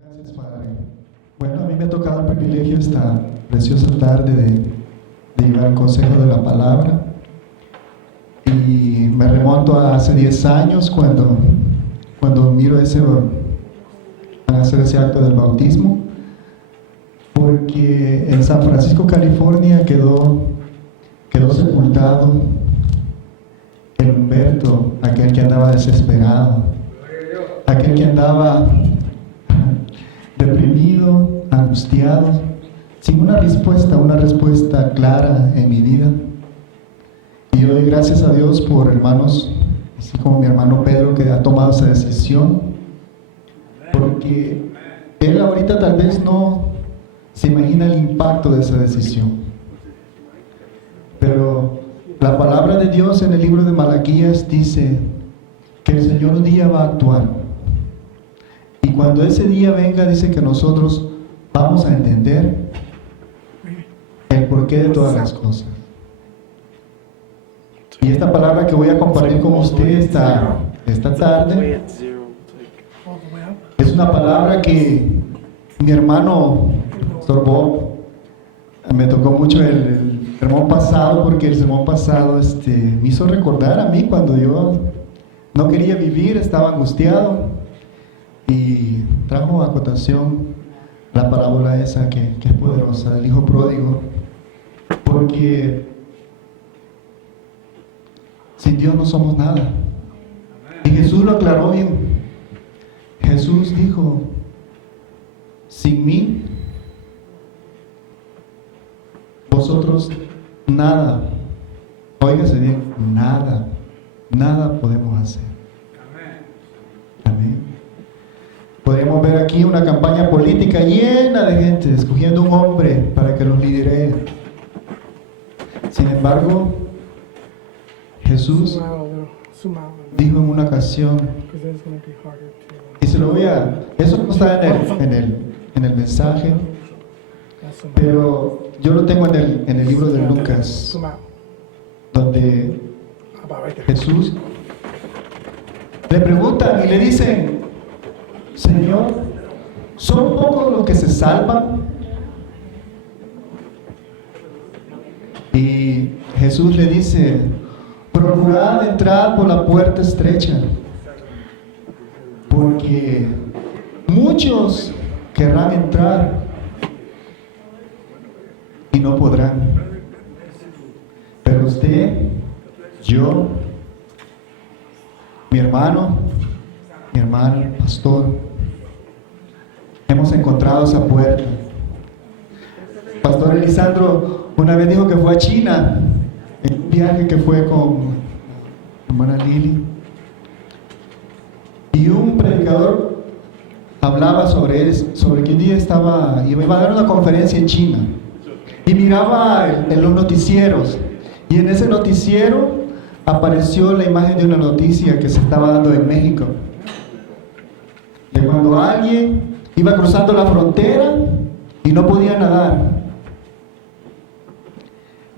Gracias, Padre. Bueno, a mí me ha tocado el privilegio esta preciosa tarde de llevar el consejo de la palabra. Y me remonto a hace 10 años cuando miro hacer ese acto del bautismo, porque en San Francisco, California, quedó sepultado el Humberto, aquel que andaba desesperado, aquel que andaba deprimido, angustiado, sin una respuesta clara en mi vida. Y yo doy gracias a Dios por hermanos, así como mi hermano Pedro, que ha tomado esa decisión, porque él ahorita tal vez no se imagina el impacto de esa decisión. Pero la palabra de Dios en el libro de Malaquías dice que el Señor un día va a actuar. Y cuando ese día venga, dice que nosotros vamos a entender el porqué de todas las cosas. Y esta palabra que voy a compartir con usted esta tarde es una palabra que mi hermano Pastor Bob me tocó mucho el sermón pasado, porque el sermón pasado me hizo recordar a mí cuando yo no quería vivir, estaba angustiado, y trajo a cotación la parábola esa que es poderosa, del hijo pródigo, porque sin Dios no somos nada. Y Jesús lo aclaró bien. Jesús dijo: sin mí vosotros nada, óigase bien, nada podemos hacer. Amén. Podríamos ver aquí una campaña política llena de gente escogiendo un hombre para que los lidere. Sin embargo, Jesús dijo en una ocasión, y se lo eso no está en el mensaje, pero yo lo tengo en el libro de Lucas, donde Jesús le preguntan y le dicen: Señor, ¿son pocos los que se salvan? Y Jesús le dice: procurad entrar por la puerta estrecha, porque muchos querrán entrar y no podrán. Pero usted, yo, mi hermano, pastor, hemos encontrado esa puerta. Pastor Elisandro una vez dijo que fue a China, en un viaje que fue con hermana Lili, y un predicador hablaba sobre que un día iba a dar una conferencia en China, y miraba en los noticieros, y en ese noticiero apareció la imagen de una noticia que se estaba dando en México, de cuando alguien iba cruzando la frontera y no podía nadar.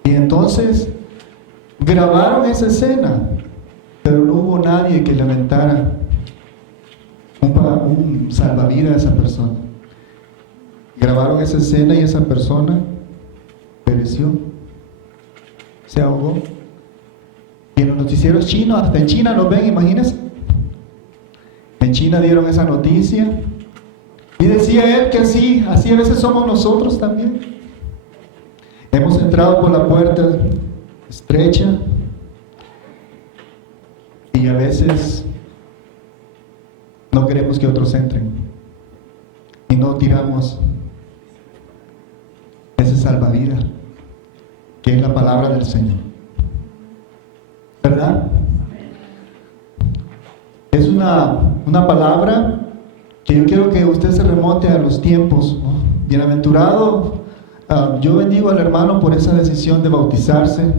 Y entonces grabaron esa escena, pero no hubo nadie que lamentara un salvavidas a esa persona. Grabaron esa escena y esa persona pereció, se ahogó. Y en los noticieros chinos, hasta en China lo ven, imagínense. En China dieron esa noticia y decía él que así a veces somos nosotros también. Hemos entrado por la puerta estrecha y a veces no queremos que otros entren y no tiramos ese salvavidas que es la palabra del Señor, ¿verdad? Es una palabra que yo quiero que usted se remonte a los tiempos, ¿no? Bienaventurado. Yo bendigo al hermano por esa decisión de bautizarse.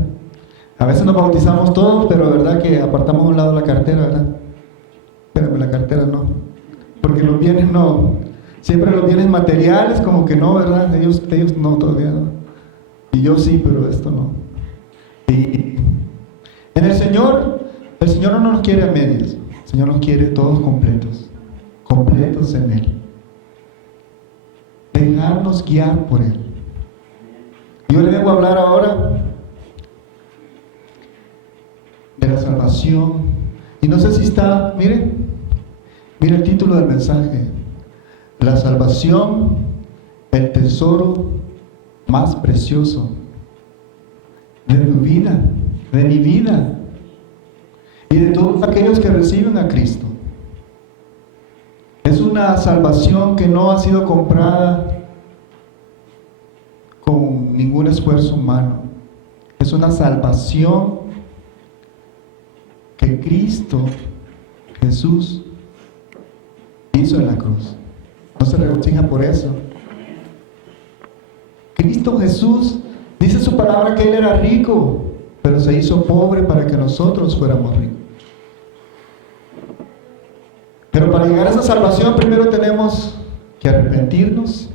A veces nos bautizamos todos, pero verdad que apartamos a un lado la cartera, ¿verdad? Espérame, la cartera no, porque los bienes no, siempre los bienes materiales como que no, ¿verdad? Ellos no, todavía no. Y yo sí, pero esto no. Y en el Señor no nos quiere a medias. El Señor nos quiere todos completos en Él. dejarnos guiar por Él. Yo le vengo a hablar ahora de la salvación. Y no sé si está, mire el título del mensaje: la salvación, el tesoro más precioso de mi vida y de todos aquellos que reciben a Cristo. Es una salvación que no ha sido comprada con ningún esfuerzo humano. Es una salvación que Cristo Jesús hizo en la cruz. ¿No se regocija por eso? Cristo Jesús, dice su palabra que Él era rico, pero se hizo pobre para que nosotros fuéramos ricos. Pero para llegar a esa salvación primero tenemos que arrepentirnos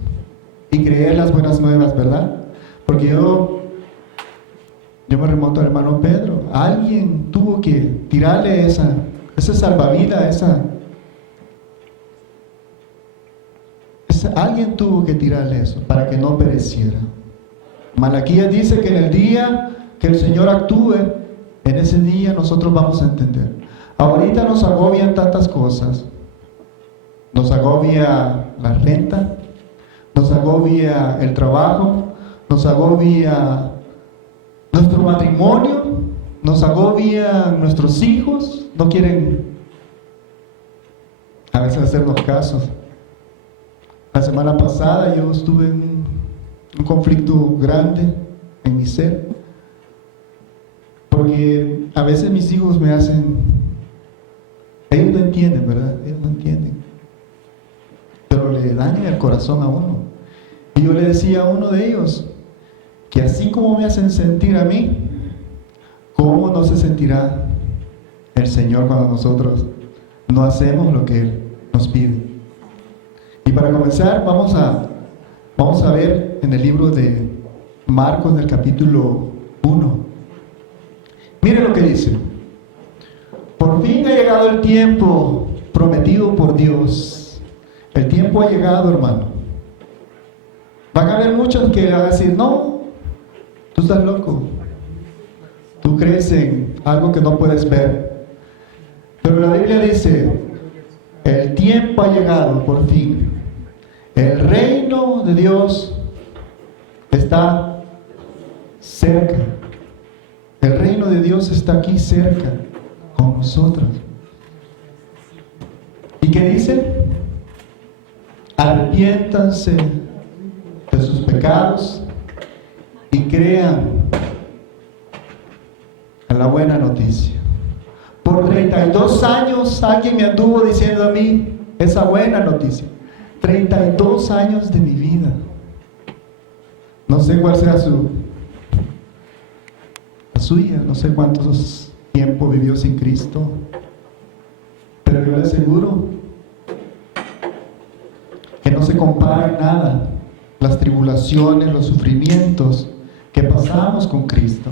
y creer las buenas nuevas, ¿verdad? Porque yo me remonto al hermano Pedro. Alguien tuvo que tirarle esa salvavidas, alguien tuvo que tirarle eso para que no pereciera. Malaquías dice que en el día que el Señor actúe, en ese día nosotros vamos a entender. Ahorita nos agobian tantas cosas. Nos agobia la renta, nos agobia el trabajo, nos agobia nuestro matrimonio, nos agobia nuestros hijos, no quieren a veces hacernos caso. La semana pasada yo estuve en un conflicto grande en mi ser, porque a veces mis hijos me hacen, ellos no entienden, ¿verdad? Ellos no entienden, pero le dañan el corazón a uno. Y yo le decía a uno de ellos que así como me hacen sentir a mí, ¿cómo no se sentirá el Señor cuando nosotros no hacemos lo que Él nos pide? Y para comenzar vamos a ver en el libro de Marcos, en el capítulo 1. Mire lo que dice: por fin ha llegado el tiempo prometido por Dios. El tiempo ha llegado, hermano. Van a haber muchos que van a decir: no, tú estás loco, tú crees en algo que no puedes ver. Pero la Biblia dice: el tiempo ha llegado por fin. El reino de Dios está cerca. El reino de Dios está aquí cerca con nosotros. ¿Y qué dice? Arrepiéntanse de sus pecados y crean en la buena noticia. Por 32 años alguien me anduvo diciendo a mí esa buena noticia. 32 años de mi vida. No sé cuál será la suya, no sé cuántos tiempo vivió sin Cristo, pero yo le aseguro que no se compara en nada las tribulaciones, los sufrimientos que pasamos con Cristo.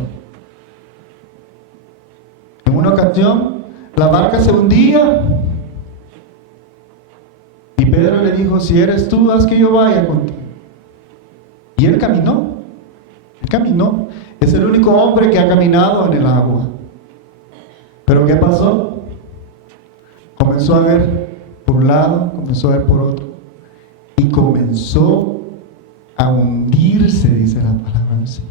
En una ocasión la barca se hundía y Pedro le dijo: si eres tú, haz que yo vaya contigo. Y él caminó. Es el único hombre que ha caminado en el agua. Pero ¿qué pasó? Comenzó a ver por un lado, comenzó a ver por otro, y comenzó a hundirse, dice la palabra del Señor.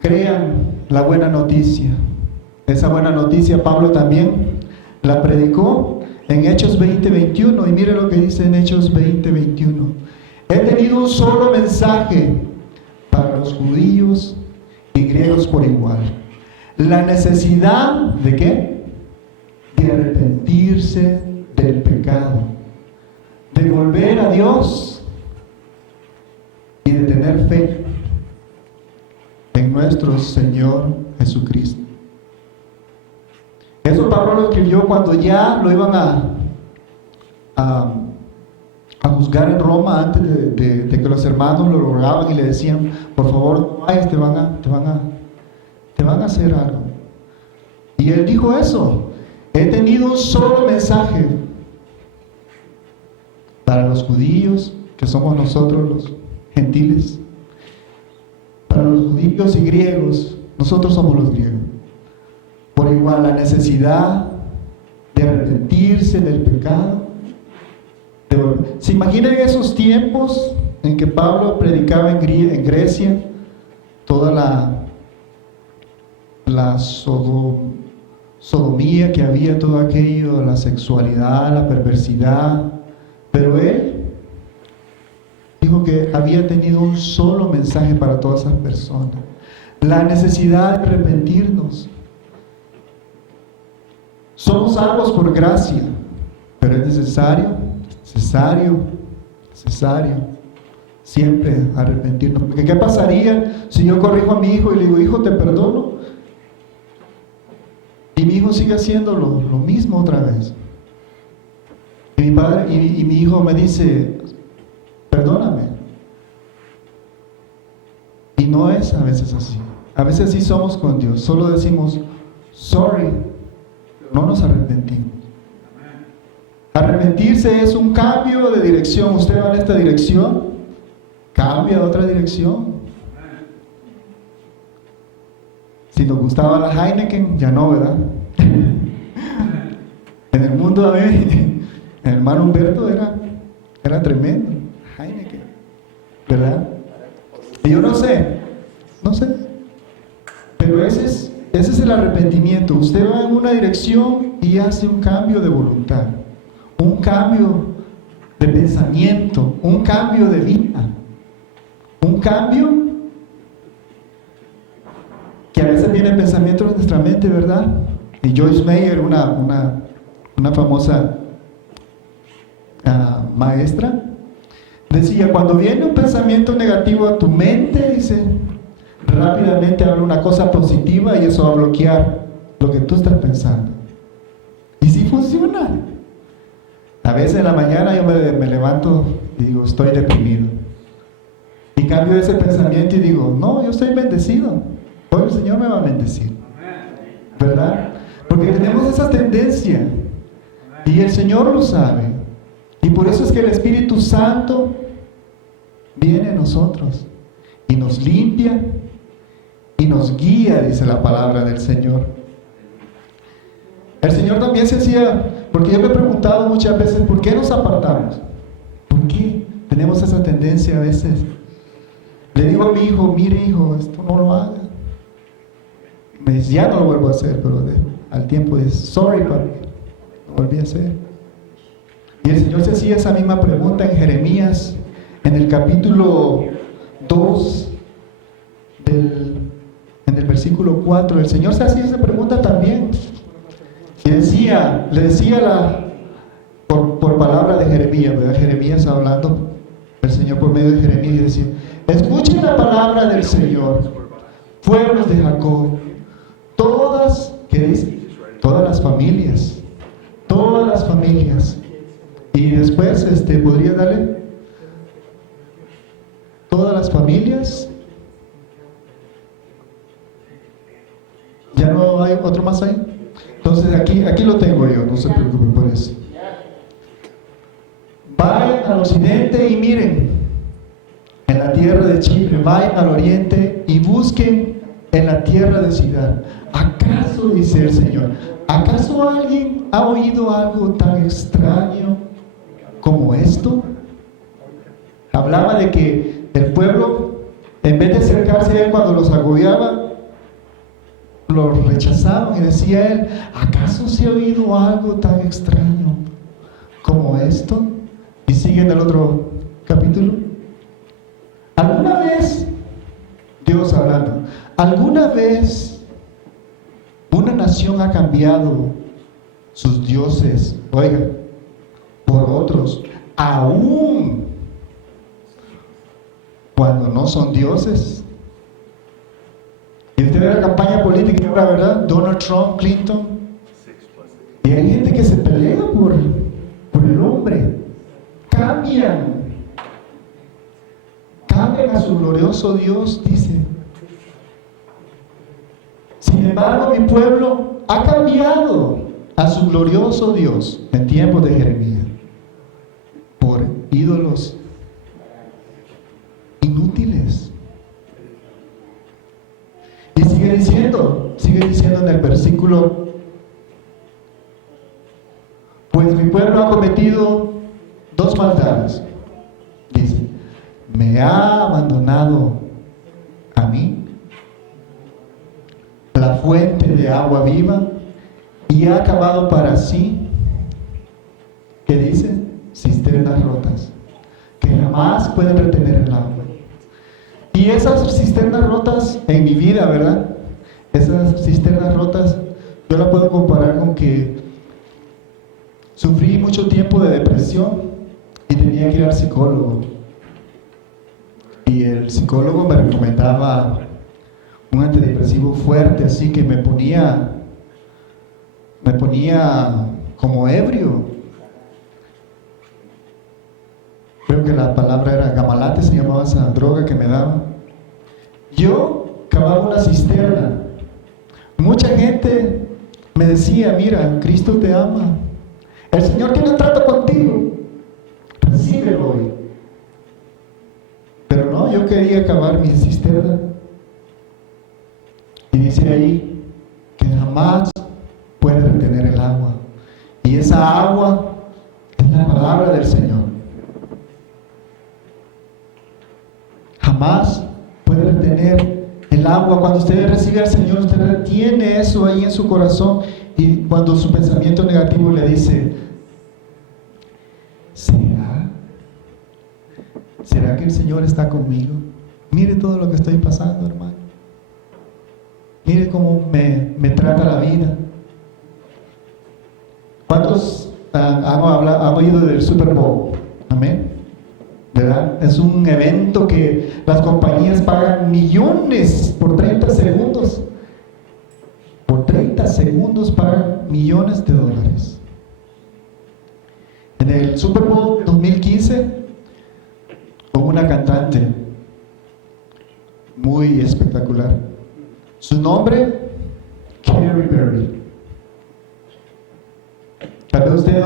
Crean la buena noticia. Esa buena noticia Pablo también la predicó en Hechos 20:21, y mire lo que dice en Hechos 20:21. He tenido un solo mensaje para los judíos y griegos por igual: la necesidad ¿de qué? De arrepentirse del pecado, de volver a Dios y de tener fe en nuestro Señor Jesucristo. Eso Pablo lo escribió cuando ya lo iban a juzgar en Roma, antes de que los hermanos lo rogaban y le decían: por favor no vayas, te van a hacer algo. Y él dijo eso. He tenido un solo mensaje para los judíos, que somos nosotros los gentiles, para los judíos y griegos, nosotros somos los griegos. Por igual, la necesidad de arrepentirse del pecado. ¿Se imaginan esos tiempos en que Pablo predicaba en Grecia? Toda la sodomía que había, todo aquello, la sexualidad, la perversidad. Pero él dijo que había tenido un solo mensaje para todas esas personas: la necesidad de arrepentirnos. Somos salvos por gracia, pero es necesario siempre arrepentirnos. Porque ¿qué pasaría si yo corrijo a mi hijo y le digo: hijo, te perdono, y mi hijo sigue haciendo lo mismo otra vez? Y mi padre y mi hijo me dice: perdóname. Y no es a veces así. A veces sí somos con Dios, solo decimos sorry, no nos arrepentimos. Arrepentirse es un cambio de dirección. Usted va en esta dirección, cambia a otra dirección. Si nos gustaba la Heineken, ya no, ¿verdad? En el mundo, a mí, el hermano Humberto era tremendo, Heineken, ¿verdad? Y yo no sé, pero ese es el arrepentimiento. Usted va en una dirección y hace un cambio de voluntad, un cambio de pensamiento, un cambio de vida, un cambio que a veces viene pensamiento en nuestra mente, ¿verdad? Y Joyce Meyer, una famosa maestra, decía: cuando viene un pensamiento negativo a tu mente, dice, rápidamente habla una cosa positiva y eso va a bloquear lo que tú estás pensando. Y sí funciona. A veces en la mañana yo me levanto y digo: estoy deprimido, y cambio ese pensamiento y digo: no, yo estoy bendecido, hoy el Señor me va a bendecir, ¿verdad? Porque tenemos esa tendencia y el Señor lo sabe, y por eso es que el Espíritu Santo viene a nosotros y nos limpia y nos guía, dice la palabra del Señor. El Señor también se hacía, porque yo me he preguntado muchas veces: ¿por qué nos apartamos? ¿Por qué tenemos esa tendencia a veces? Le digo a mi hijo: mire, hijo, esto no lo haga. Me dice: ya no lo vuelvo a hacer, pero al tiempo dice: sorry, papi, lo volví a hacer. Y el Señor se hacía esa misma pregunta en Jeremías, en el capítulo 2, en el versículo 4. El Señor se hacía esa pregunta también. Y le decía por palabra de Jeremías, ¿verdad? Jeremías hablando, el Señor por medio de Jeremías, y decía: escuchen la palabra del Señor, pueblos de Jacob, todas las familias. Y después podría darle todas las familias. ¿Ya no hay otro más ahí? Entonces aquí lo tengo yo, no se preocupen por eso. Vayan al occidente y miren en la tierra de Chipre, vayan al oriente y busquen en la tierra de Sidón. ¿Acaso, dice el Señor, acaso alguien ha oído algo tan extraño como esto? Hablaba de que el pueblo, en vez de acercarse a él cuando los agobiaba, los rechazaban, y decía él: ¿acaso se ha oído algo tan extraño como esto? Y sigue en el otro capítulo. ¿Alguna vez, Dios hablando, alguna vez una nación ha cambiado sus dioses, oiga, por otros, aún cuando no son dioses? Y usted ve la campaña política ahora, ¿verdad? Donald Trump, Clinton, y hay gente que se pelea por el hombre. Cambian a su glorioso Dios, dice. Sin embargo, mi pueblo ha cambiado a su glorioso Dios en tiempos de Jeremías por ídolos inútiles. Y sigue diciendo en el versículo: pues mi pueblo ha cometido dos maldades. Dice: me ha abandonado a mí, la fuente de agua viva, y ha acabado para sí, ¿qué dice? Cisternas rotas, que jamás pueden retener el agua. Y esas cisternas rotas en mi vida, ¿verdad? Esas cisternas rotas, yo la puedo comparar con que sufrí mucho tiempo de depresión y tenía que ir al psicólogo. Y el psicólogo me recomendaba un antidepresivo fuerte, así que me ponía como ebrio. Creo que la palabra era gamalate, se llamaba esa droga que me daba. Yo cavaba una cisterna. Mucha gente me decía: mira, Cristo te ama, el Señor tiene un trato contigo, recíbelo hoy. Pero no, yo quería cavar mi cisterna. Y dice ahí que jamás puede retener el agua. Y esa agua es la palabra del Señor. Jamás puede retener el agua. Cuando usted recibe al Señor, usted retiene eso ahí en su corazón. Y cuando su pensamiento negativo le dice: ¿será que el Señor está conmigo? Mire todo lo que estoy pasando, hermano. Mire cómo me trata la vida. ¿Cuántos han oído del Super Bowl? Amén. ¿Verdad? Es un evento que las compañías pagan millones por 30 segundos. Por 30 segundos pagan millones de dólares. En el Super Bowl 2015 hubo una cantante muy espectacular. Su nombre, Katy Perry. Tal vez usted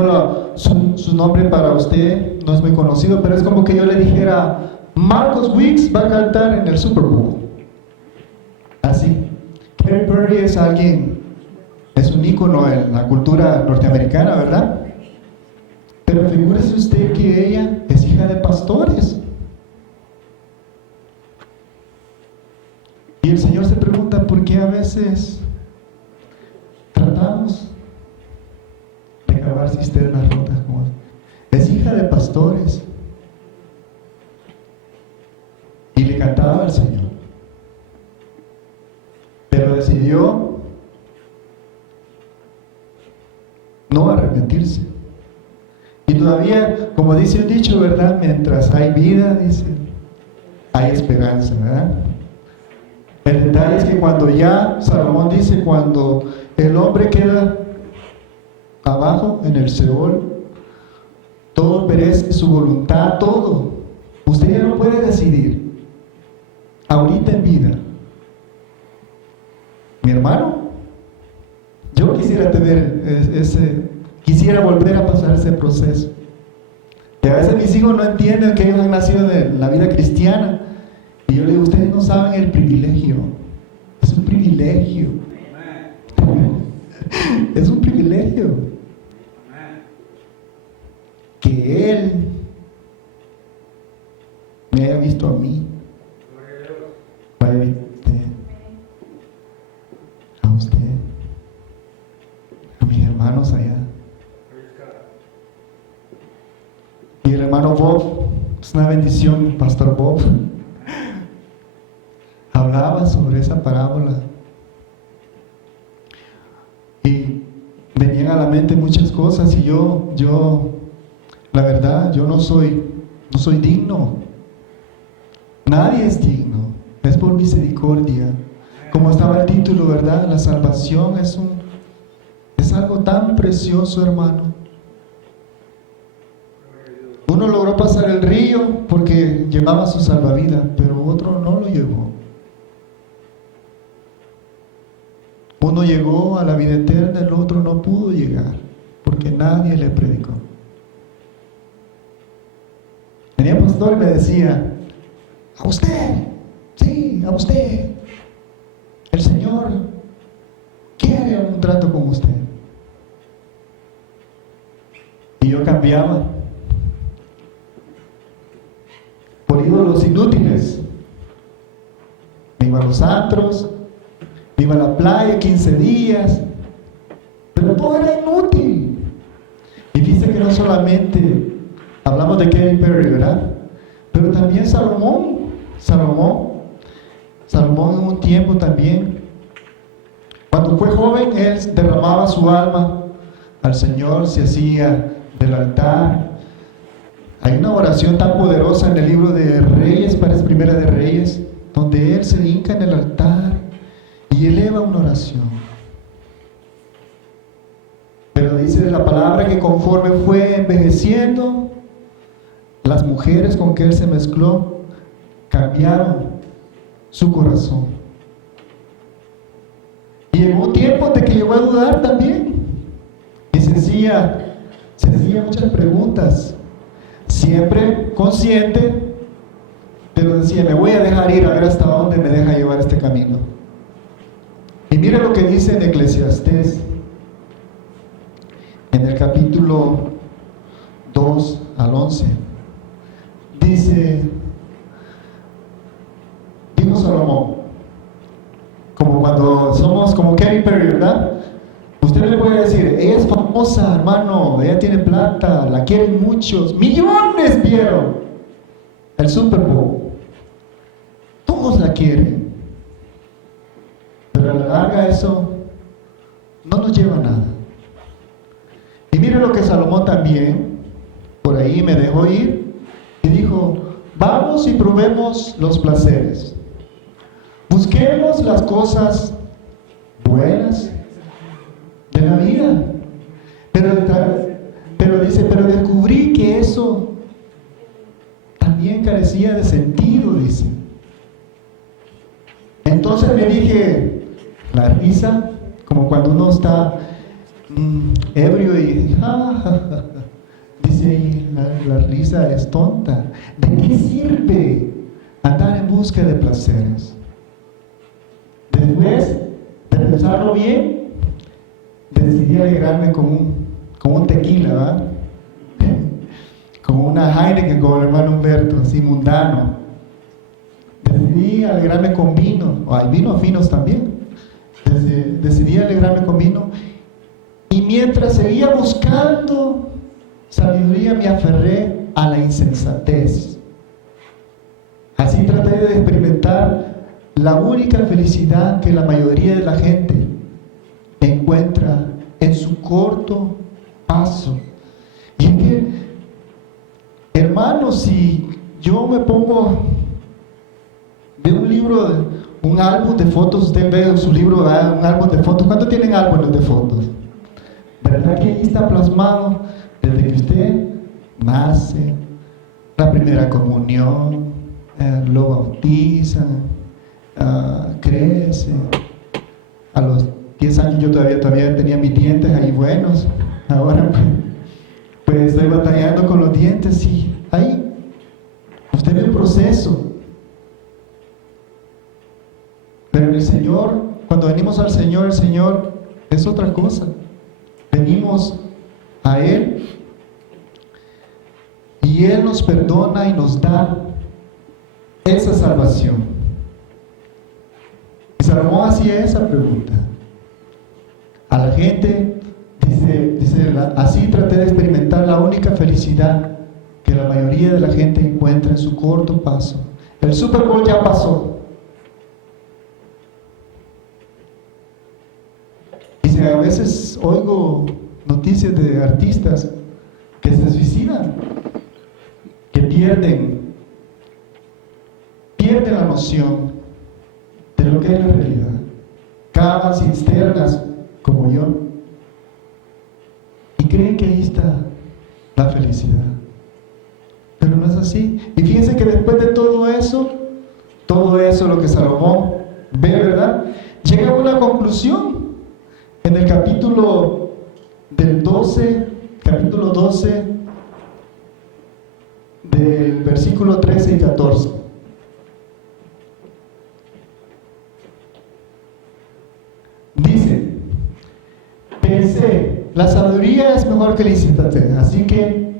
su nombre para usted no es muy conocido, pero es como que yo le dijera: Marcos Witt va a cantar en el Super Bowl. Así. Katy Perry es un ícono en la cultura norteamericana, ¿verdad? Pero figúrese usted que ella es hija de pastores. Y el Señor se pregunta: ¿por qué a veces tratamos de cavar cisternas rotas? Es hija de pastores y le cantaba al Señor, pero decidió no arrepentirse. Y todavía, como dice un dicho, ¿verdad? Mientras hay vida, dice, hay esperanza, ¿verdad? El detalle es que cuando ya, Salomón dice, cuando el hombre queda abajo en el Seol, todo perece, su voluntad, todo. Usted ya no puede decidir ahorita en vida. Mi hermano, yo quisiera quisiera volver a pasar ese proceso. Y a veces mis hijos no entienden que ellos han nacido de la vida cristiana. Y yo le digo: ustedes no saben el privilegio. Es un privilegio. Es un privilegio que Él me haya visto a mí, a usted, a mis hermanos allá. Y el hermano Bob, es una bendición, Pastor Bob, hablaba sobre esa parábola y venían a la mente muchas cosas. Y yo la verdad, yo no soy digno. Nadie es digno. Es por misericordia. Como estaba el título, ¿verdad? La salvación es algo tan precioso, hermano. Uno logró pasar el río porque llevaba su salvavidas, pero otro no lo llevó. Uno llegó a la vida eterna, el otro no pudo llegar, porque nadie le predicó. Venía un pastor y me decía: a usted, sí, a usted, el Señor quiere un trato con usted. Y yo cambiaba por ídolos inútiles. Me iba a los antros, me iba a la playa 15 días, pero todo era inútil. Y dice que no solamente hablamos de Katy Perry, ¿verdad? Pero también Salomón en un tiempo también, cuando fue joven, él derramaba su alma al Señor, se hacía del altar. Hay una oración tan poderosa en el libro de Reyes, parece Primera de Reyes, donde él se hinca en el altar y eleva una oración. Pero dice la palabra que conforme fue envejeciendo, las mujeres con que él se mezcló cambiaron su corazón. Y llegó un tiempo de que llegó a dudar también. Y se hacía muchas preguntas, siempre consciente, pero decía: me voy a dejar ir a ver hasta dónde me deja llevar este camino. Y mira lo que dice en Eclesiastés, en el capítulo 2 al 11. Dice, dijo Salomón, como cuando somos como Katy Perry, ¿verdad? Usted le puede decir: ella es famosa, hermano, ella tiene plata, la quieren muchos, millones vieron el Super Bowl, todos la quieren, pero a la larga eso no nos lleva a nada. Y mire lo que Salomón también por ahí me dejó ir y dijo: vamos y probemos los placeres, busquemos las cosas buenas de la vida, pero dice, pero descubrí que eso también carecía de sentido, dice. Entonces me dije: la risa, como cuando uno está ebrio y dice ahí, la risa es tonta. ¿De qué sirve andar en busca de placeres? Después de pensarlo bien, decidí alegrarme con un tequila, ¿verdad? Con una Heineken, como el hermano Humberto, así mundano. Decidí alegrarme con vino, o hay vinos finos también. Decidí alegrarme con vino, y mientras seguía buscando sabiduría me aferré a la insensatez. Así traté de experimentar la única felicidad que la mayoría de la gente encuentra en su corto paso. Y es que, hermanos, si yo me pongo de un libro, un álbum de fotos, usted ve en su libro, un álbum de fotos. ¿Cuántos tienen álbumes de fotos? ¿Verdad que ahí está plasmado desde que usted nace, la primera comunión, lo bautizan, crece? A los 10 años yo todavía tenía mis dientes ahí buenos. Ahora pues estoy batallando con los dientes, y ahí usted ve el proceso. Pero el Señor, cuando venimos al Señor, el Señor es otra cosa. Venimos a Él y Él nos perdona y nos da esa salvación. Y Salomón hacía esa pregunta a la gente. Dice, así traté de experimentar la única felicidad que la mayoría de la gente encuentra en su corto paso. El Super Bowl ya pasó. Dice, a veces oigo noticias de artistas que se suicidan, que pierden la noción de lo que es la realidad. Cavan cisternas como yo y creen que ahí está la felicidad, pero no es así. Y fíjense que después de todo eso lo que Salomón ve, ¿verdad?, llega a una conclusión. En el capítulo 12, del versículo 13 y 14. Dice, pensé, la sabiduría es mejor que la insensatez. Así que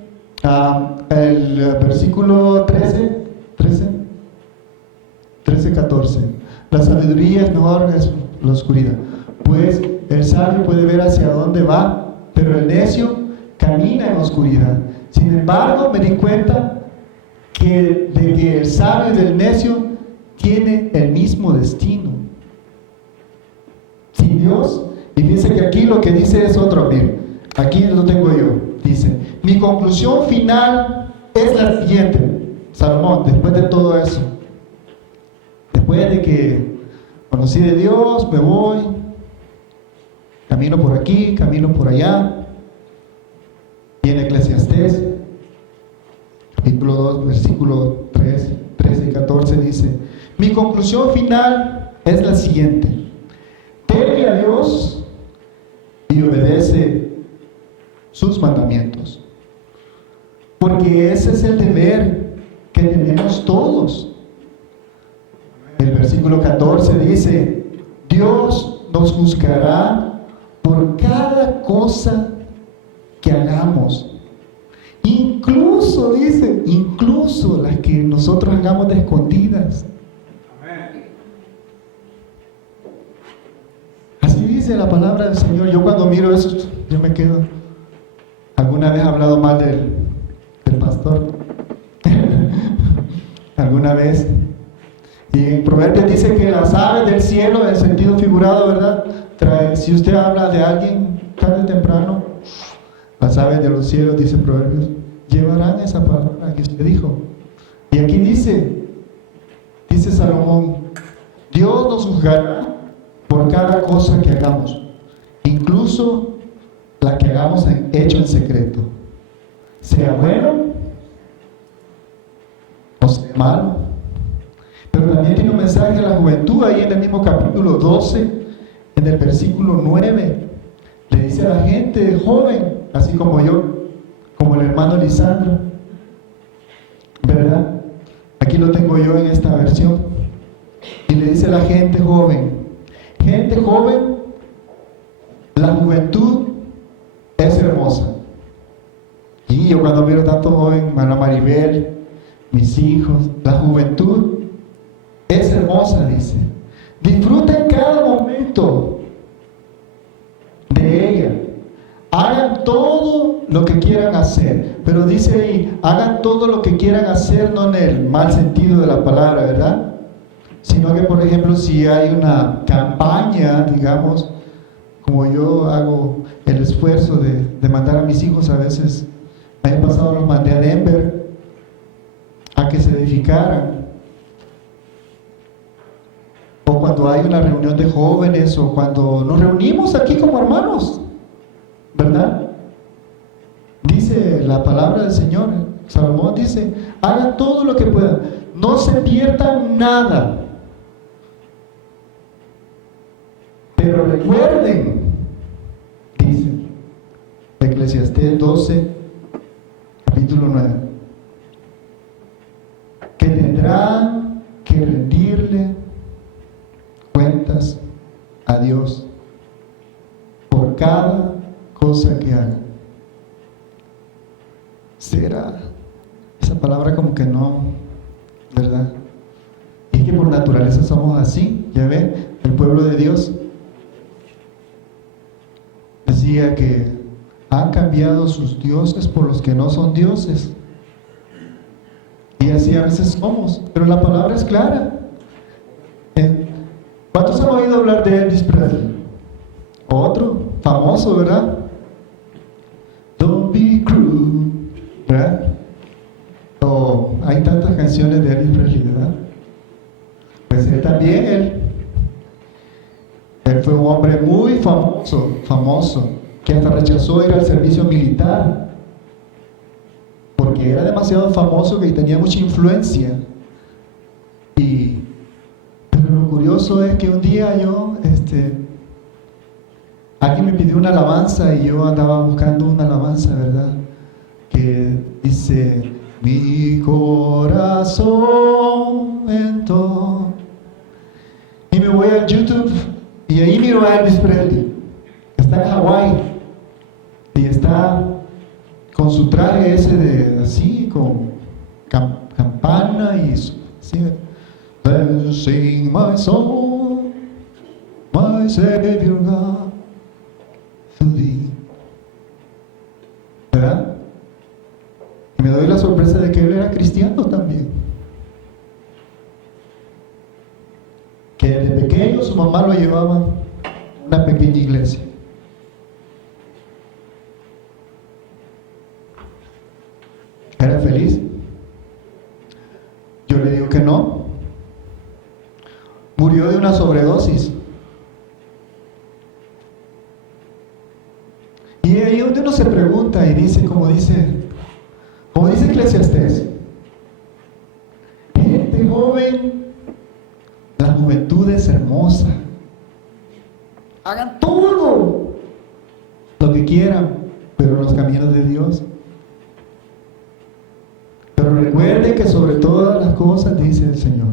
el versículo 13, 14. La sabiduría es mejor que la oscuridad. Pues el sabio puede ver hacia dónde va, pero el necio camina en oscuridad. Sin embargo, me di cuenta de que el sabio y el necio tienen el mismo destino. Sin Dios, y fíjense que aquí lo que dice es otro, miren, aquí lo tengo yo, dice, mi conclusión final es la siguiente, Salomón, después de todo eso, después de que conocí de Dios, me voy, camino por aquí, camino por allá, y en Eclesiastés, capítulo 2, versículo 13 y 14 dice, mi conclusión final es la siguiente, teme a Dios y obedece sus mandamientos, porque ese es el deber que tenemos todos. El versículo 14 dice, Dios nos juzgará por cada cosa que hagamos, incluso, dice, incluso las que nosotros hagamos de escondidas. Así dice la palabra del Señor. Yo cuando miro eso, yo me quedo. ¿Alguna vez he hablado mal del pastor? ¿Alguna vez? Y en Proverbios dice que las aves del cielo, en sentido figurado, ¿verdad? Si usted habla de alguien tarde o temprano, las aves de los cielos, dice Proverbios, llevarán esa palabra que usted dijo. Y aquí dice Salomón, Dios nos juzgará por cada cosa que hagamos, incluso la que hagamos hecho en secreto, sea bueno o sea malo. Pero también tiene un mensaje a la juventud ahí en el mismo capítulo 12, en el versículo 9. Le dice a la gente joven, así como yo, como el hermano Lisandro, ¿verdad? Aquí lo tengo yo en esta versión. Y le dice a la gente joven, la juventud es hermosa. Y yo cuando miro tanto joven, hermana Maribel, mis hijos, la juventud es hermosa, dice. Disfruten cada momento de ella. Hagan todo lo que quieran hacer. Pero dice ahí, hagan todo lo que quieran hacer, no en el mal sentido de la palabra, ¿verdad? Sino que, por ejemplo, si hay una campaña, digamos, como yo hago el esfuerzo de mandar a mis hijos, a veces, el año pasado los mandé a Denver a que se edificaran. O cuando hay una reunión de jóvenes, o cuando nos reunimos aquí como hermanos, ¿verdad? Dice la palabra del Señor, Salomón dice, hagan todo lo que puedan, no se pierdan nada. Pero recuerden, dice Eclesiastés 12, capítulo 9, que tendrán que rendirle cuentas a Dios por cada cosa que hagan. Será esa palabra como que no, ¿verdad? Y es que por naturaleza somos así, ya ve, el pueblo de Dios decía que han cambiado sus dioses por los que no son dioses. Y así a veces somos, pero la palabra es clara. ¿Cuántos han oído hablar de Elvis Presley? Otro famoso, ¿verdad? Don't be cruel, ¿verdad? Hay tantas canciones de Elvis Presley, ¿verdad? Pues él también, él fue un hombre muy famoso, que hasta rechazó ir al servicio militar, porque era demasiado famoso y tenía mucha influencia. Pero lo curioso es que un día yo, alguien me pidió una alabanza y yo andaba buscando una alabanza, ¿verdad? Que dice, mi corazón entonó. Y me voy a YouTube y ahí miro a Elvis Presley. Está en Hawái y está con su traje ese de así, con campana y así. Then sing my soul, my Savior God, to thee. ¿Verdad? Y me doy la sorpresa de que él era cristiano también. Que desde pequeño su mamá lo llevaba a una pequeña iglesia. ¿Era feliz? Yo le digo que no. Murió de una sobredosis. Y ahí donde uno se pregunta y dice, como dice Eclesiastés, gente joven, la juventud es hermosa. Hagan todo lo que quieran, pero en los caminos de Dios. Pero recuerden que sobre todas las cosas, dice el Señor,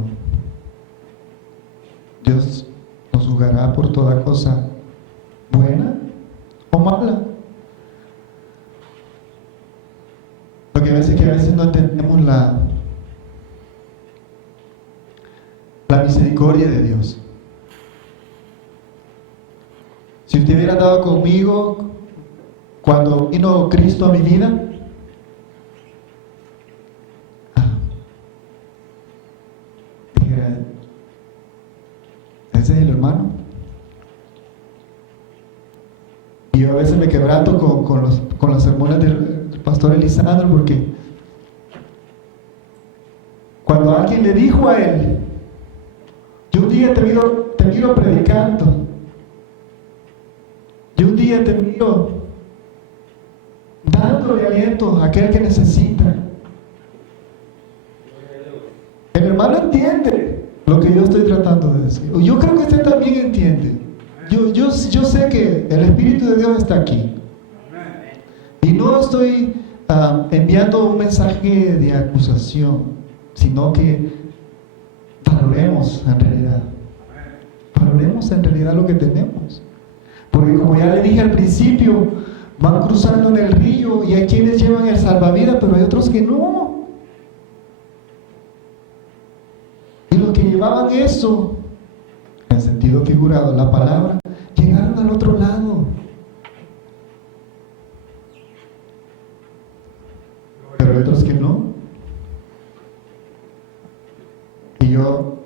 Dios nos juzgará por toda cosa buena o mala. Lo que a veces no entendemos la misericordia de Dios. Si usted hubiera estado conmigo cuando vino Cristo a mi vida, dijera, ese es el hermano. Y yo a veces me quebranto con los sermones del pastor Elisandro, porque cuando alguien le dijo a él, yo un día te miro predicando, yo un día te miro dándole aliento a aquel que necesita. El hermano entiende lo que yo estoy tratando de decir. Yo creo que usted también entiende. Yo sé que el Espíritu de Dios está aquí. Y no estoy enviando un mensaje de acusación, sino que valoremos en realidad. Valoremos en realidad lo que tenemos. Porque como ya le dije al principio, van cruzando en el río y hay quienes llevan el salvavidas, pero hay otros que no. Y los que llevaban eso, en sentido figurado, la palabra, llegaron al otro lado. Pero hay otros que no. Y yo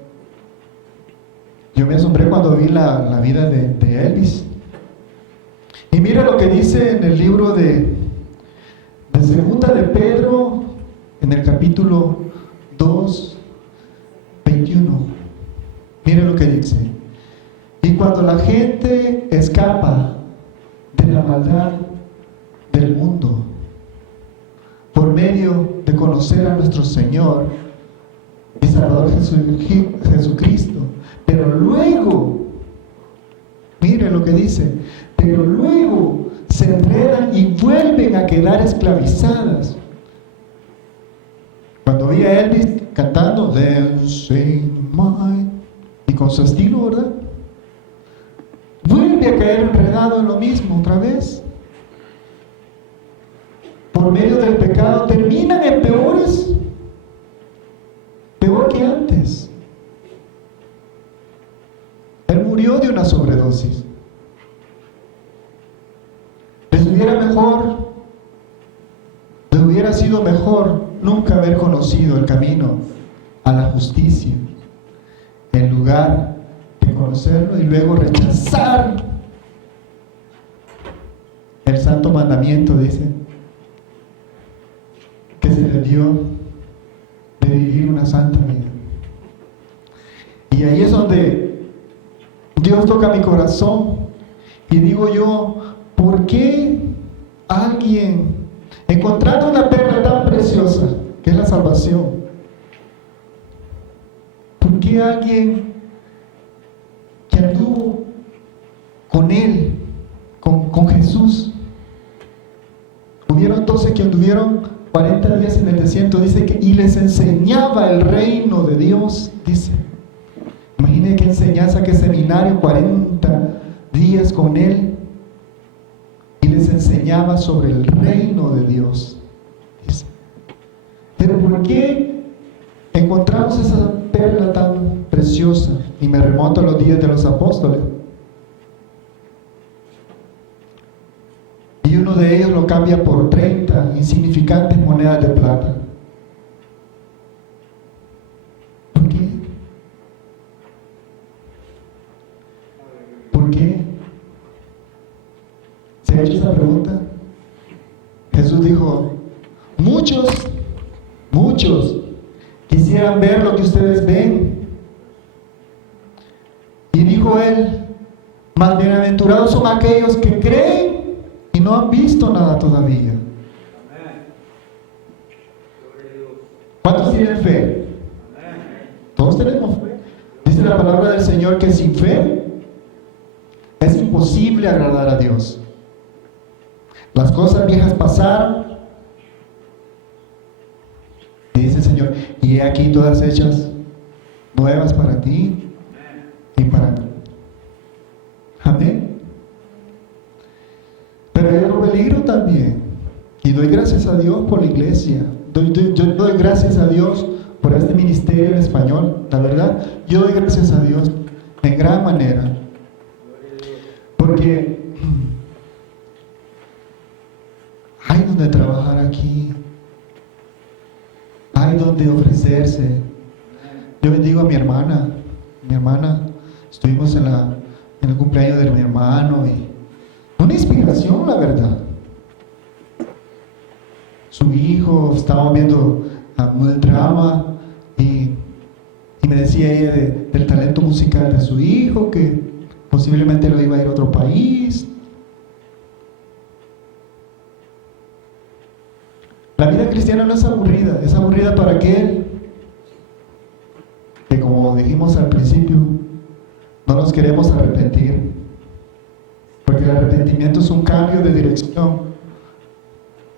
me asombré cuando vi la vida de Elvis. Y mira lo que dice en el libro de Segunda de Pedro, en el capítulo 2, 21. Mira lo que dice. Y cuando la gente escapa de la maldad del mundo, por medio de conocer a nuestro Señor y Salvador Jesucristo, pero luego, mire lo que dice, pero luego se enredan y vuelven a quedar esclavizadas. Cuando vi a Elvis cantando Dancing My, y con su estilo, ¿verdad? Vuelve a caer enredado en lo mismo otra vez. Por medio del pecado terminan en peor que antes. Él murió de una sobredosis. Les hubiera sido mejor nunca haber conocido el camino a la justicia, en lugar de conocerlo y luego rechazar el santo mandamiento, dice, que se le dio de vivir una santa vida. Y ahí es donde Dios toca mi corazón y digo yo, ¿por qué alguien, encontrando una perla tan preciosa que es la salvación, por qué alguien que anduvo con Él, Jesús. Hubieron 12 que anduvieron 40 días en el desierto, dice que, y les enseñaba el reino de Dios, dice. Imaginen qué enseñanza, qué seminario, 40 días con él, y les enseñaba sobre el reino de Dios, dice. Pero ¿por qué encontramos esa perla tan preciosa? Y me remonto a los días de los apóstoles. Y uno de ellos lo cambia por 30 insignificantes monedas de plata. ¿Por qué? ¿Por qué? ¿Se ha hecho esa pregunta? Jesús dijo, muchos quisieran ver lo que ustedes ven. Y dijo él, más bienaventurados son aquellos que creen y no han visto nada todavía. ¿Cuántos tienen fe? Todos tenemos fe. Dice la palabra del Señor que sin fe es imposible agradar a Dios. Las cosas viejas pasaron, y dice el Señor, y he aquí todas hechas nuevas para ti y para mí. Amén. Pero hay otro peligro también, y doy gracias a Dios por la iglesia. Yo doy gracias a Dios por este ministerio en español. La verdad, yo doy gracias a Dios en gran manera, porque hay donde trabajar aquí, hay donde ofrecerse. Yo bendigo a mi hermana. Estuvimos en el cumpleaños de mi hermano y una inspiración, la verdad. Su hijo, estábamos viendo un drama y me decía ella del talento musical de su hijo, que posiblemente lo iba a ir a otro país. La vida cristiana no es aburrida para aquel que, como dijimos al principio, no nos queremos arrepentir, porque el arrepentimiento es un cambio de dirección.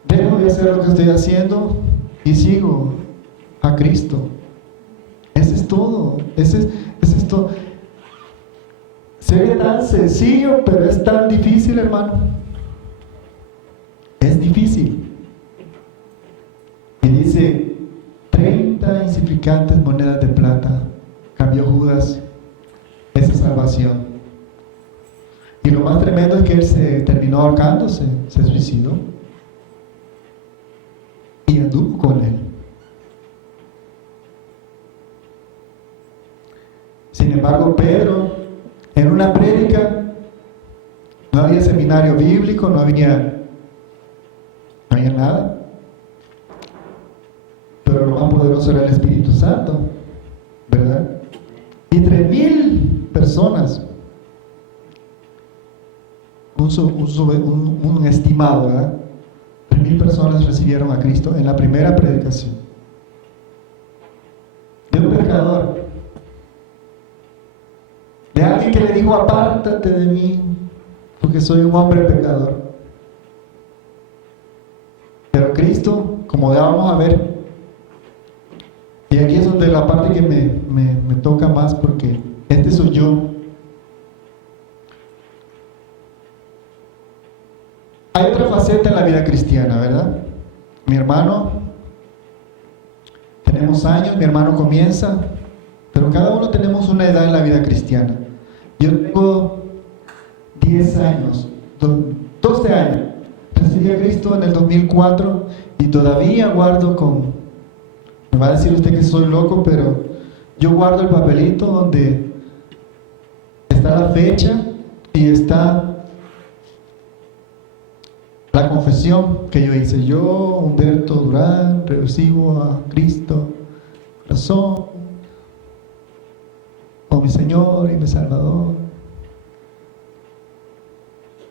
Dejo de hacer lo que estoy haciendo y sigo a Cristo. Ese es todo. Ese es todo. Se ve tan sencillo, pero es tan difícil, hermano. Es difícil. Y dice, 30 insignificantes monedas de plata cambió Judas esa salvación. Y lo más tremendo es que él se terminó ahorcándose, se suicidó. Y anduvo con él. Sin embargo, Pedro, en una prédica, no había seminario bíblico, no había nada. Pero lo más poderoso era el Espíritu Santo, ¿verdad? Y 3,000 personas, un estimado, ¿verdad? 3,000 personas recibieron a Cristo en la primera predicación. De un pecador, de alguien que le dijo, apártate de mí, porque soy un hombre pecador. Pero Cristo, como ya vamos a ver, y aquí es donde la parte que me toca más, porque este soy yo. Hay otra faceta en la vida cristiana, ¿verdad? Mi hermano, tenemos años, mi hermano comienza, pero cada uno tenemos una edad en la vida cristiana. Yo tengo 10 años, 12 años. Recibí a Cristo en el 2004 y todavía guardo me va a decir usted que soy loco, pero yo guardo el papelito donde está la fecha y está la confesión que yo hice. Yo, Humberto Durán, recibo a Cristo, corazón, como mi Señor y mi Salvador.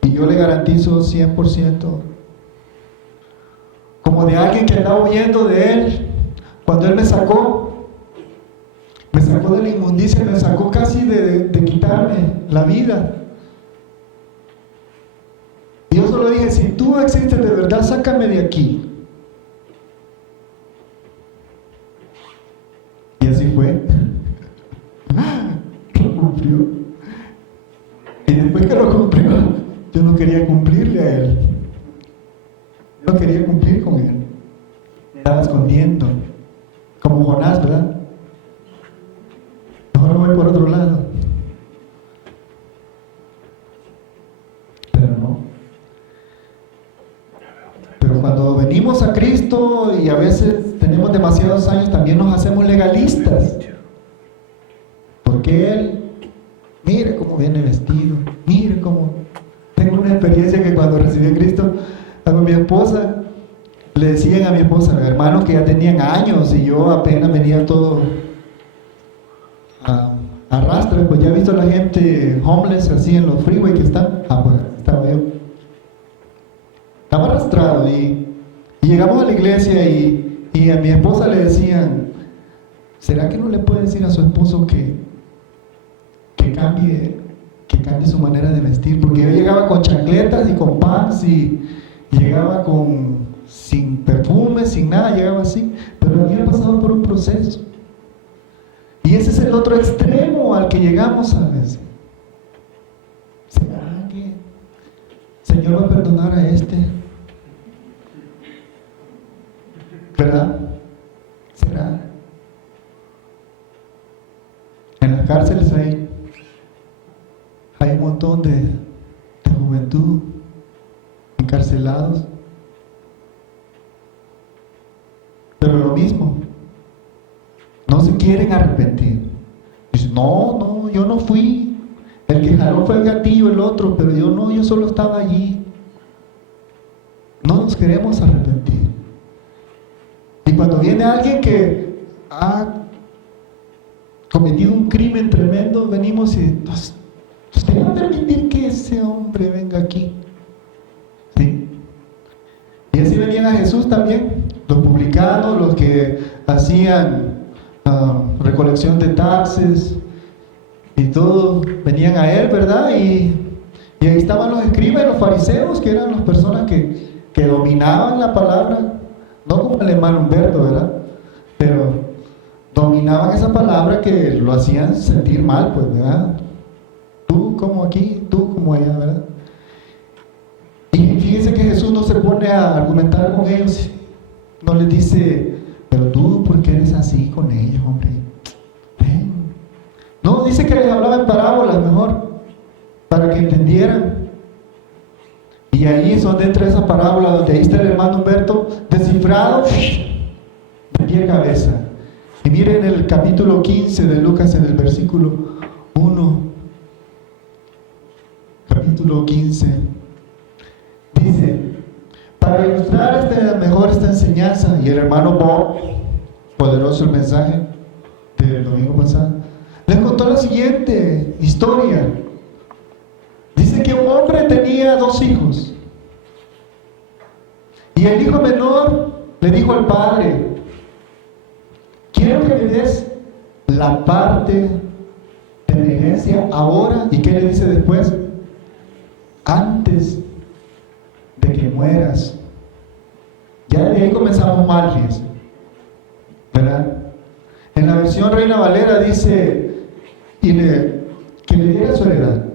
Y yo le garantizo 100%, como de alguien que andaba huyendo de Él, cuando Él me sacó de la inmundicia, me sacó casi de quitarme la vida. yo solo dije, si tú existes de verdad, sácame de aquí. Y así fue. Lo cumplió. Y después que lo cumplió, yo no quería cumplirle a él. Yo no quería cumplir con él. Me estaba escondiendo. Como Jonás, ¿verdad? Mejor me voy por otro lado. Pero no. Pero cuando venimos a Cristo y a veces tenemos demasiados años, también nos hacemos legalistas. Porque Él, mire cómo viene vestido, mire cómo... Tengo una experiencia que cuando recibí a Cristo, a mi esposa, le decían a mi esposa, hermanos que ya tenían años y yo apenas venía todo a rastro, pues ya he visto a la gente homeless así en los freeways que están, pues estaba yo. Estaba arrastrado y llegamos a la iglesia y a mi esposa le decían, ¿será que no le puede decir a su esposo que cambie su manera de vestir? Porque yo llegaba con chancletas y con pants y llegaba sin perfume, sin nada, llegaba así, pero había pasado por un proceso. Y ese es el otro extremo al que llegamos a veces. ¿Será que el Señor va a perdonar a este? ¿Verdad? ¿Será? En las cárceles hay un montón de juventud encarcelados, pero lo mismo, no se quieren arrepentir. Dicen, no, yo no fui, el que jaló fue el gatillo, el otro, pero yo solo estaba allí. No nos queremos arrepentir. Y cuando viene alguien que ha cometido un crimen tremendo, venimos y ¿usted va a permitir que ese hombre venga aquí? ¿Sí? Y así venían a Jesús también, los publicanos, los que hacían recolección de taxes y todo, venían a él, ¿verdad? Y ahí estaban los escribas y los fariseos, que eran las personas que dominaban la palabra, no como el hermano Humberto, ¿verdad? Pero dominaban esa palabra que lo hacían sentir mal, pues, ¿verdad? Tú como aquí, tú como allá, ¿verdad? Y fíjense que Jesús no se pone a argumentar con ellos, no les dice, pero tú, ¿por qué eres así con ellos, hombre? No, dice que les hablaba en parábolas mejor, para que entendieran. Y ahí es donde entra esa parábola, donde ahí está el hermano Humberto, descifrado de pie a cabeza. Y miren el capítulo 15 de Lucas, en el versículo 1, capítulo 15, dice, para ilustrar mejor esta enseñanza, y el hermano Bob, poderoso el mensaje del domingo pasado, les contó la siguiente historia. Dice que un hombre tenía 2 hijos, y el hijo menor le dijo al padre, quiero que me des la parte de mi herencia ahora. ¿Y qué le dice después? Antes de que mueras. Ya de ahí comenzamos mal, fíjense, ¿verdad? En la versión Reina Valera dice que le diera su heredad,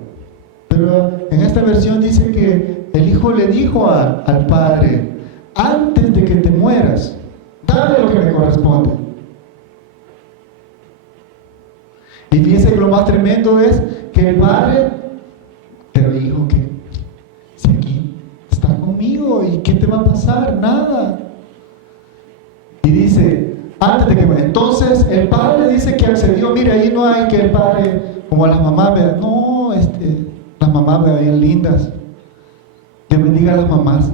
pero en esta versión dice que el hijo le dijo al padre, antes de que te mueras, dame lo que me corresponde. Y fíjense que lo más tremendo es que el padre, pero hijo, que si aquí está conmigo, ¿y qué te va a pasar? Nada. Y dice, antes de que me... Entonces el padre dice que accedió. Mire, ahí no hay que el padre, como las mamás, vean, no, las mamás vean bien lindas. Dios bendiga a las mamás.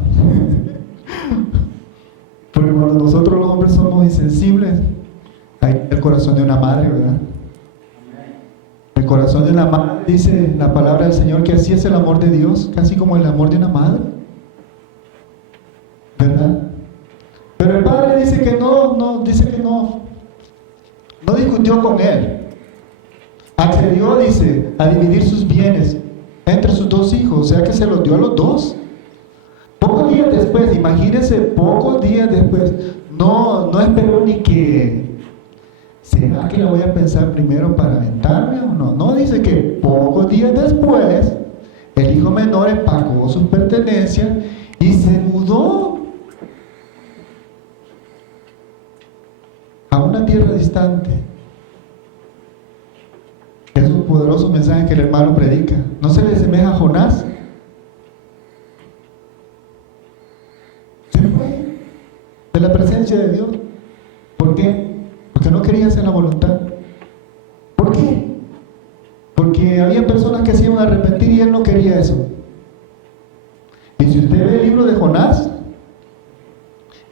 Porque cuando nosotros los hombres somos insensibles, hay el corazón de una madre, ¿verdad? El corazón de una madre, dice la palabra del Señor, que así es el amor de Dios, casi como el amor de una madre, ¿verdad? Pero el padre dice que no discutió con él. Accedió, dice, a dividir sus bienes entre sus 2 hijos, o sea que se los dio a los 2. imagínense, pocos días después, no esperó ni que, ¿será que la voy a pensar primero para aventarme o no? No, dice que pocos días después, el hijo menor empacó sus pertenencias y se mudó a una tierra distante. Es un poderoso mensaje que el hermano predica. ¿No se le asemeja a Jonás? Se fue de la presencia de Dios. ¿Por qué? Porque no quería hacer la voluntad. ¿Por qué? Porque había personas que se iban a arrepentir y él no quería eso. Y si usted ve el libro de Jonás,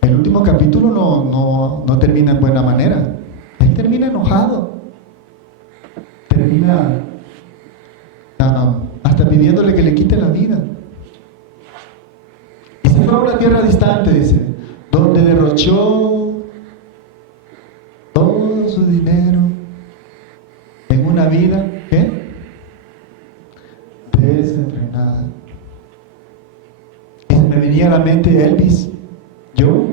el último capítulo no termina en buena manera. Él termina enojado. Termina hasta pidiéndole que le quite la vida. Y se fue a una tierra distante, dice, donde derrochó todo su dinero en una vida, ¿qué? Desenfrenada. Y se me venía a la mente Elvis, yo.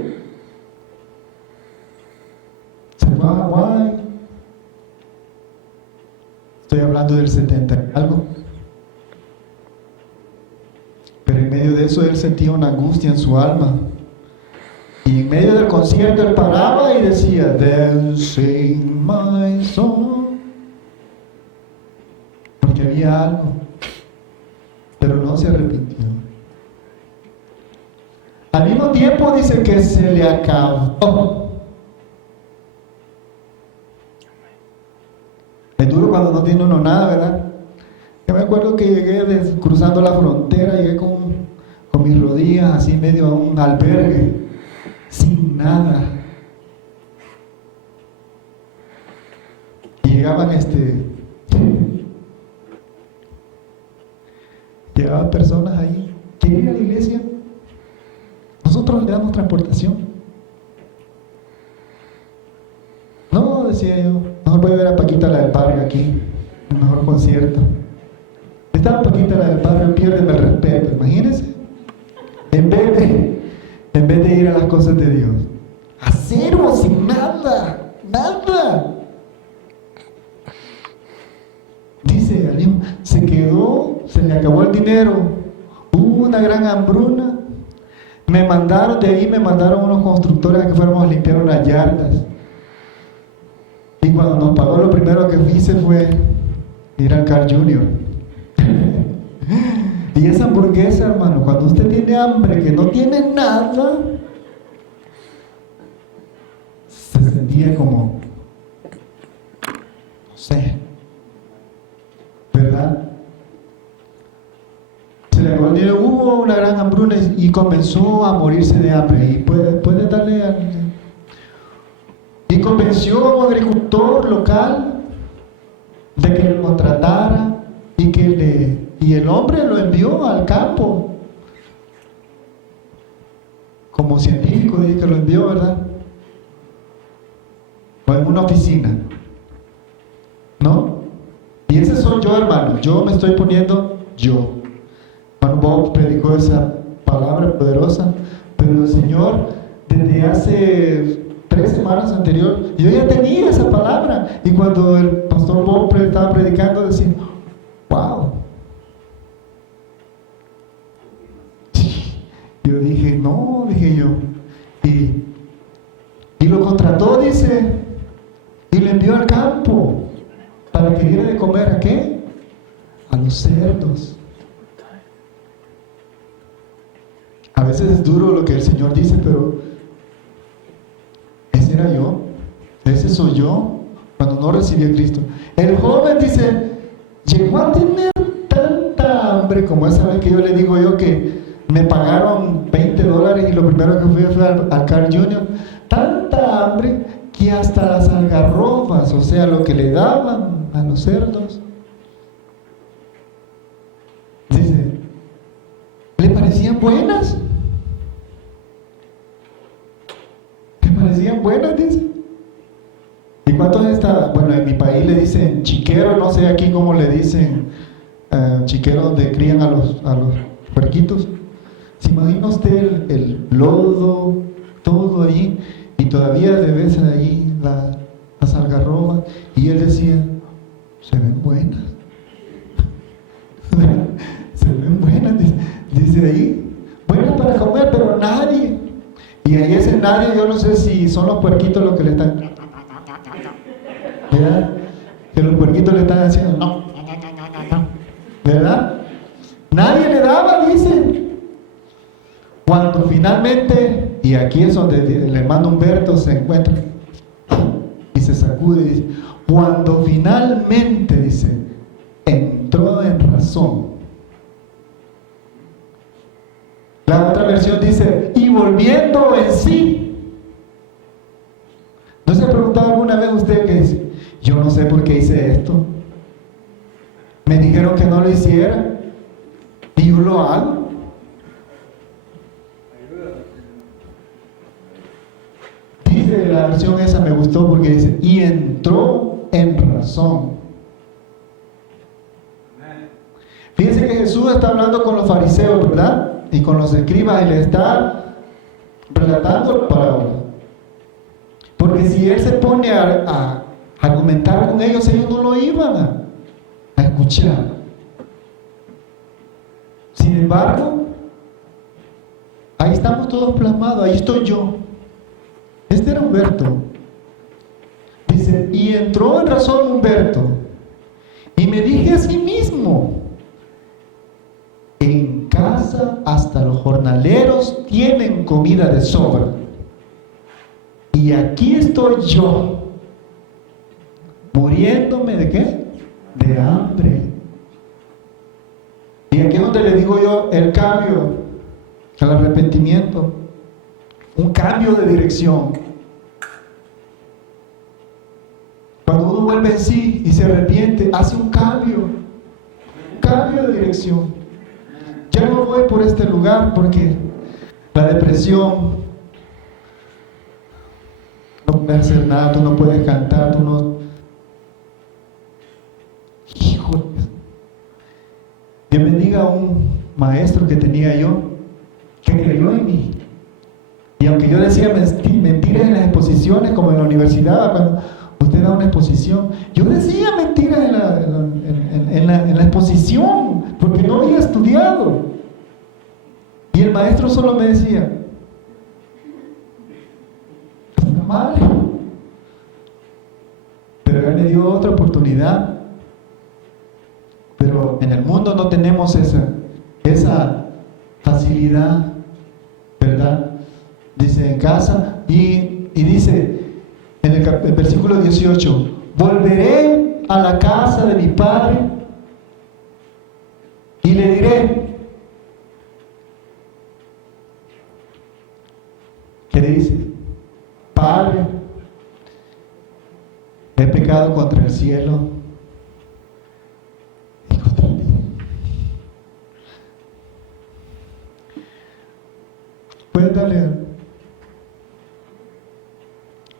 Se fue a Hawái. Estoy hablando del 70 y algo. Pero en medio de eso él sentía una angustia en su alma. Y en medio del concierto él paraba y decía, "Then sing my song". Porque había algo. Pero no se arrepintió. Al mismo tiempo dice que se le acabó. Es duro cuando no tiene uno nada, ¿verdad? Yo me acuerdo que llegué cruzando la frontera, llegué con mis rodillas así medio a un albergue, sin nada. Y llegaban personas ahí. ¿Quieren ir a la iglesia? Nosotros le damos transportación. No, decía yo, mejor voy a ver a Paquita la del barrio aquí, el mejor concierto. Esta Paquita la del barrio, piérdeme el respeto, imagínense. En vez de ir a las cosas de Dios, a cero, sin nada, nada. Dice, se quedó, se le acabó el dinero, hubo una gran hambruna. De ahí me mandaron unos constructores a que fuéramos a limpiar unas yardas. Y cuando nos pagó, lo primero que hice fue ir al Carl Jr. Y esa hamburguesa, hermano, cuando usted tiene hambre, que no tiene nada, se sentía como, no sé, ¿verdad? Se le acabó el dinero, hubo una gran hambruna y comenzó a morirse de hambre. Y puede darle y convenció a un agricultor local de que lo contratara y el hombre lo envió al campo como científico, dice que lo envió, ¿verdad? O en una oficina, ¿no? Y ese soy yo, hermano. Yo me estoy poniendo yo. Hermano Bob predicó esa palabra poderosa, pero el Señor desde hace 3 semanas anterior, yo ya tenía esa palabra. Y cuando el pastor Bob estaba predicando, decía, wow. Yo dije, no, dije yo. Y lo contrató, dice, y lo envió al campo para que diera de comer ¿a qué? A los cerdos. A veces es duro lo que el Señor dice, pero ese era yo, ese soy yo cuando no recibí a Cristo. El joven dice, llegó a tener tanta hambre como esa vez que yo le digo yo que me pagaron $20 y lo primero que fue al Carl Jr. Tanta hambre que hasta las algarrobas, o sea, lo que le daban a los cerdos, dice, le parecían buenas. Parecían buenas, dice. ¿Y cuántos está? Bueno, en mi país le dicen chiquero, no sé aquí cómo le dicen, chiquero donde crían a los puerquitos. ¿Se imagina usted el lodo, todo allí, y todavía de vez ahí las algarrobas? Y él decía, se ven buenas. Se ven buenas, dice ahí, buenas para comer, pero nadie. Y ahí ese nadie, yo no sé si son los puerquitos los que le están, ¿verdad? Que los puerquitos le están haciendo, no, ¿verdad? Nadie le daba, dice. Cuando finalmente, y aquí es donde el hermano Humberto se encuentra y se sacude y dice, cuando finalmente, dice, entró en razón. La otra versión dice, y volviendo en sí. ¿No se ha preguntado alguna vez usted que dice, yo no sé por qué hice esto? Me dijeron que no lo hiciera y yo lo hago. Dice la versión esa, me gustó porque dice, y entró en razón. Fíjense que Jesús está hablando con los fariseos, ¿verdad? Y con los escribas, y le está relatando la parábola. Porque si él se pone a argumentar con ellos, ellos no lo iban a escuchar. Sin embargo, ahí estamos todos plasmados, ahí estoy yo. Este era Humberto. Dice, y entró en razón Humberto, y me dije a sí mismo, en casa hasta los jornaleros tienen comida de sobra, y aquí estoy yo, muriéndome ¿de qué? De hambre. Y aquí es donde le digo yo el cambio, el arrepentimiento, un cambio de dirección. Cuando uno vuelve en sí y se arrepiente, hace un cambio de dirección. Ya no voy por este lugar porque la depresión no puede hacer nada, tú no puedes cantar, tú no... Híjole. Dios bendiga a un maestro que tenía yo, que creyó en mí. Y aunque yo decía mentiras en las exposiciones, como en la universidad, cuando usted da una exposición, yo decía mentiras en la exposición, porque no había estudiado. Y el maestro solo me decía, está mal. Pero él me dio otra oportunidad. Pero en el mundo no tenemos esa facilidad, ¿verdad? Dice en casa, y dice en el versículo 18, volveré a la casa de mi padre y le diré, ¿qué le dice? Padre, he pecado contra el cielo y contra ti.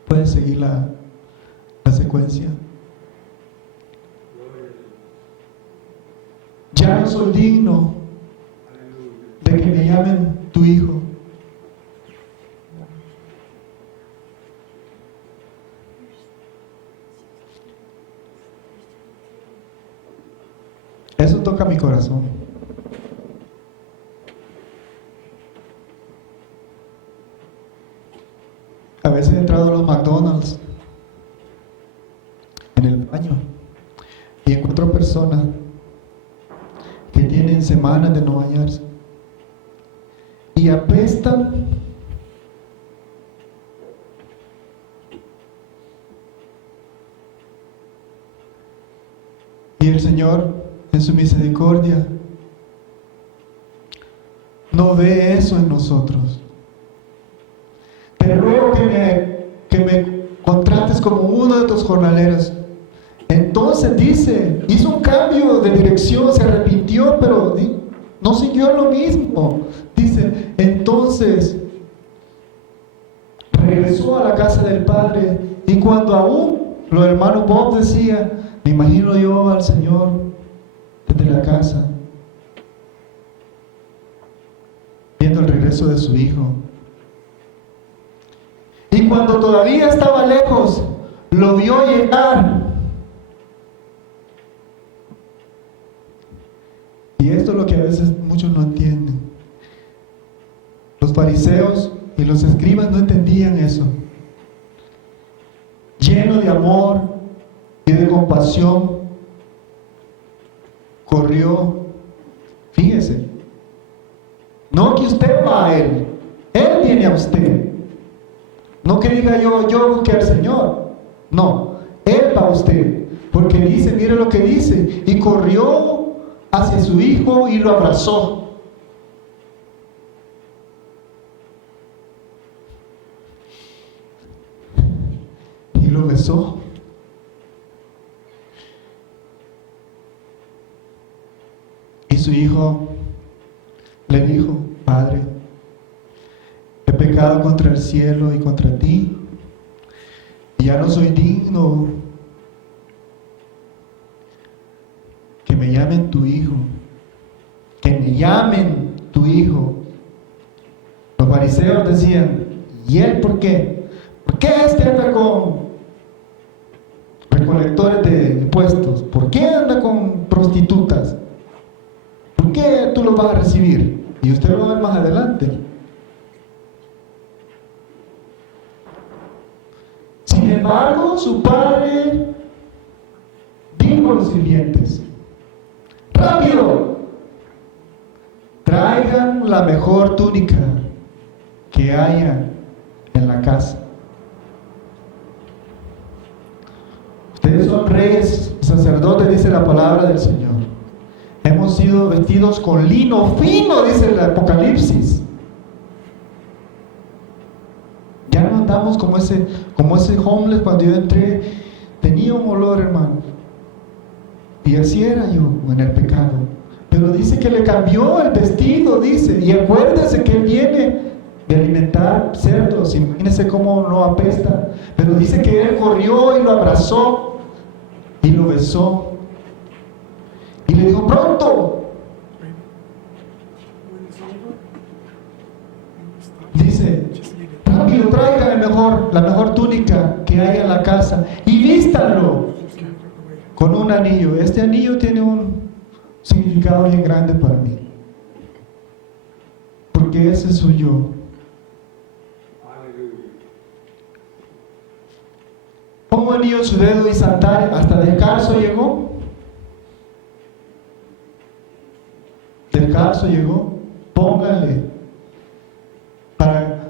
Pueden seguir la secuencia. Ya no soy digno de que me llamen tu hijo. Eso toca mi corazón. A veces he entrado a los McDonald's en el baño y encuentro personas que tienen semanas de no bañarse y apestan. Y el Señor, en su misericordia, no ve eso en nosotros. Te ruego que me contrates como uno de tus jornaleros. Entonces dice, hizo un cambio de dirección, se arrepintió, pero no siguió lo mismo. Dice, entonces regresó a la casa del padre, y cuando aún los hermanos Bob decía, me imagino yo al Señor desde la casa, viendo regreso de su hijo. Y cuando todavía estaba lejos, lo vio llegar. Y esto es lo que a veces muchos no entienden. Los fariseos y los escribas no entendían eso. Lleno de amor y de compasión, corrió. Fíjese, no que usted va a Él viene a usted. No que diga yo busqué al Señor. No, Él va a usted. Porque dice, mire lo que dice, y corrió hacia su hijo y lo abrazó. Y lo besó. Y su hijo le dijo, Padre, he pecado contra el cielo y contra ti, y ya no soy digno que me llamen tu hijo, que me llamen tu hijo. Los fariseos decían, ¿y él por qué? ¿Por qué anda con recolectores de impuestos? ¿Por qué anda con prostitutas? ¿Por qué tú lo vas a recibir? Y usted lo va a ver más adelante. Sin embargo, su padre dijo a los sirvientes, rápido, traigan la mejor túnica que haya en la casa. Ustedes son reyes, sacerdotes, dice la palabra del Señor. Hemos sido vestidos con lino fino, dice el Apocalipsis. Ya no andamos como ese homeless. Cuando yo entré, tenía un olor, hermano. Y así era yo en el pecado. Pero dice que le cambió el vestido, dice. Y acuérdese que él viene de alimentar cerdos. Imagínense cómo no apesta. Pero dice que él corrió y lo abrazó y lo besó. Y le dijo, pronto. Dice, rápido, traigan la mejor túnica que haya en la casa y vístanlo con un anillo. Este anillo tiene un significado bien grande para mí, porque ese soy yo. Pongo anillo en su dedo y sandalia, hasta descalzo llegó. Descalzo llegó, pónganle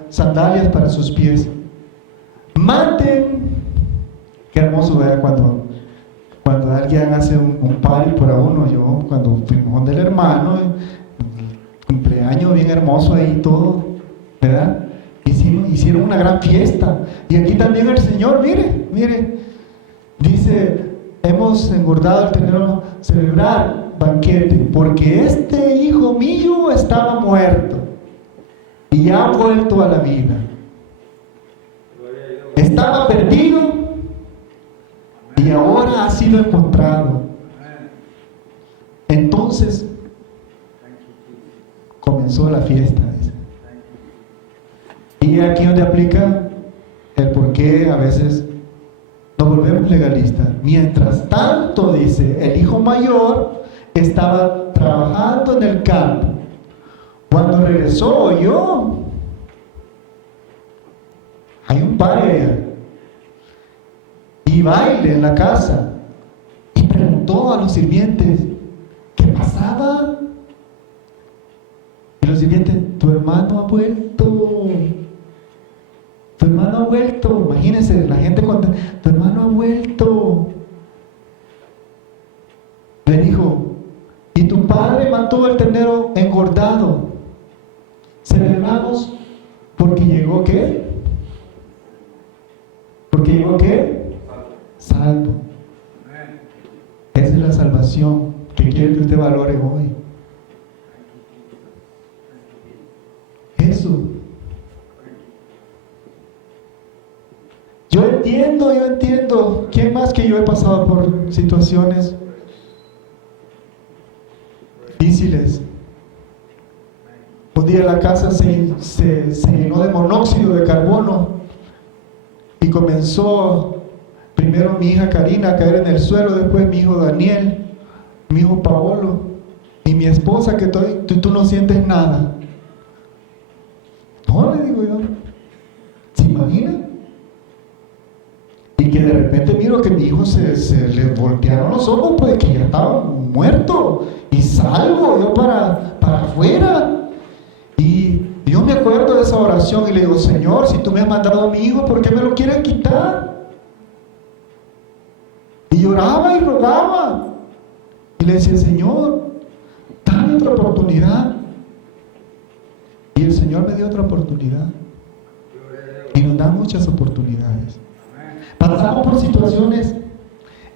sandalias para sus pies. Maten. Qué hermoso ver cuando alguien hace un party para uno. Yo cuando fuimos del hermano, cumpleaños bien hermoso ahí todo, ¿verdad? Hicieron una gran fiesta. Y aquí también el Señor, mire, dice, hemos engordado el tenerlo celebrar banquete, porque este hijo mío estaba muerto y ha vuelto a la vida. Estaba perdido y ahora ha sido encontrado. Entonces comenzó la fiesta, dice. Y aquí donde aplica el por qué a veces nos volvemos legalistas. Mientras tanto, dice, el hijo mayor estaba trabajando en el campo. Cuando regresó, oyó, hay un baile y baile en la casa, y preguntó a los sirvientes ¿qué pasaba? Y los sirvientes, tu hermano ha vuelto. Tu hermano ha vuelto. Imagínense, la gente cuando tu hermano ha vuelto. Le dijo, y tu padre mató el ternero engordado. Celebramos porque llegó ¿qué? Porque llegó ¿qué? Salvo. Esa es la salvación que quiere que usted valore hoy. Eso. Yo entiendo. ¿Quién más que yo he pasado por situaciones difíciles? Un día la casa se llenó de monóxido de carbono y comenzó primero mi hija Karina a caer en el suelo, después mi hijo Daniel, mi hijo Paolo y mi esposa, que tú no sientes nada. No, le digo yo, ¿se imagina? Y que de repente miro que mi hijo se le voltearon los ojos, pues que ya estaba muerto, y salgo yo para afuera, y yo me acuerdo de esa oración y le digo: Señor, si tú me has mandado a mi hijo, ¿por qué me lo quieres quitar? Y lloraba y rogaba y le decía: Señor, dame otra oportunidad. Y el Señor me dio otra oportunidad, y nos da muchas oportunidades. Pasamos por situaciones.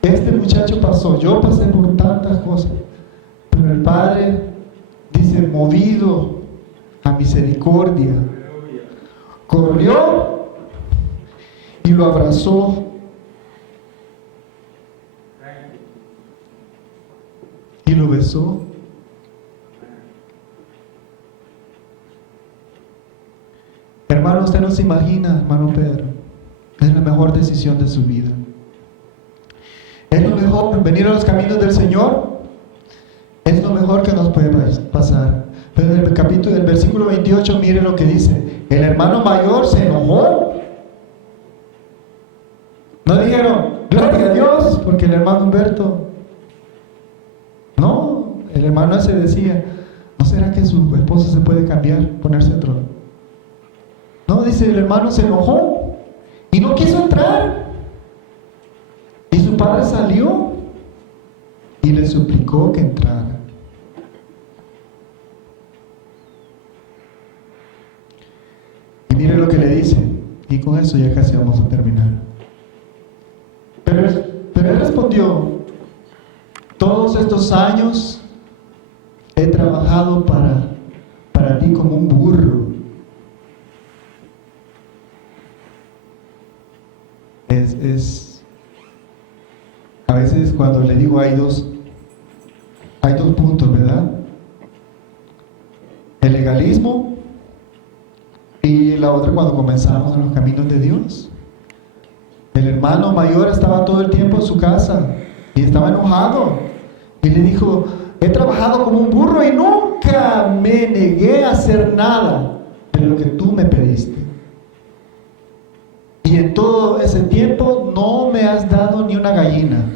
Este muchacho pasó, yo pasé por tantas cosas, pero el Padre dice, movido a misericordia, corrió y lo abrazó y lo besó. Hermano, usted no se imagina, hermano Pedro, es la mejor decisión de su vida. Es lo mejor, venir a los caminos del Señor es lo mejor que nos puede pasar. Pero en el versículo 28, mire lo que dice: el hermano mayor se enojó. No dijeron gloria a Dios porque el hermano Humberto, no, el hermano ese decía: ¿no será que su esposa se puede cambiar, ponerse otro? No, dice, el hermano se enojó y no quiso entrar. Y su padre salió y le suplicó que entrara. Y mire lo que le dice, y con eso ya casi vamos a terminar. Pero él respondió: todos estos años he trabajado para ti como un burro. A veces cuando le digo hay dos puntos, ¿verdad? El legalismo y la otra cuando comenzamos en los caminos de Dios. El hermano mayor estaba todo el tiempo en su casa y estaba enojado y le dijo: he trabajado como un burro y nunca me negué a hacer nada de lo que tú me pediste. Y en todo ese tiempo no me has dado ni una gallina.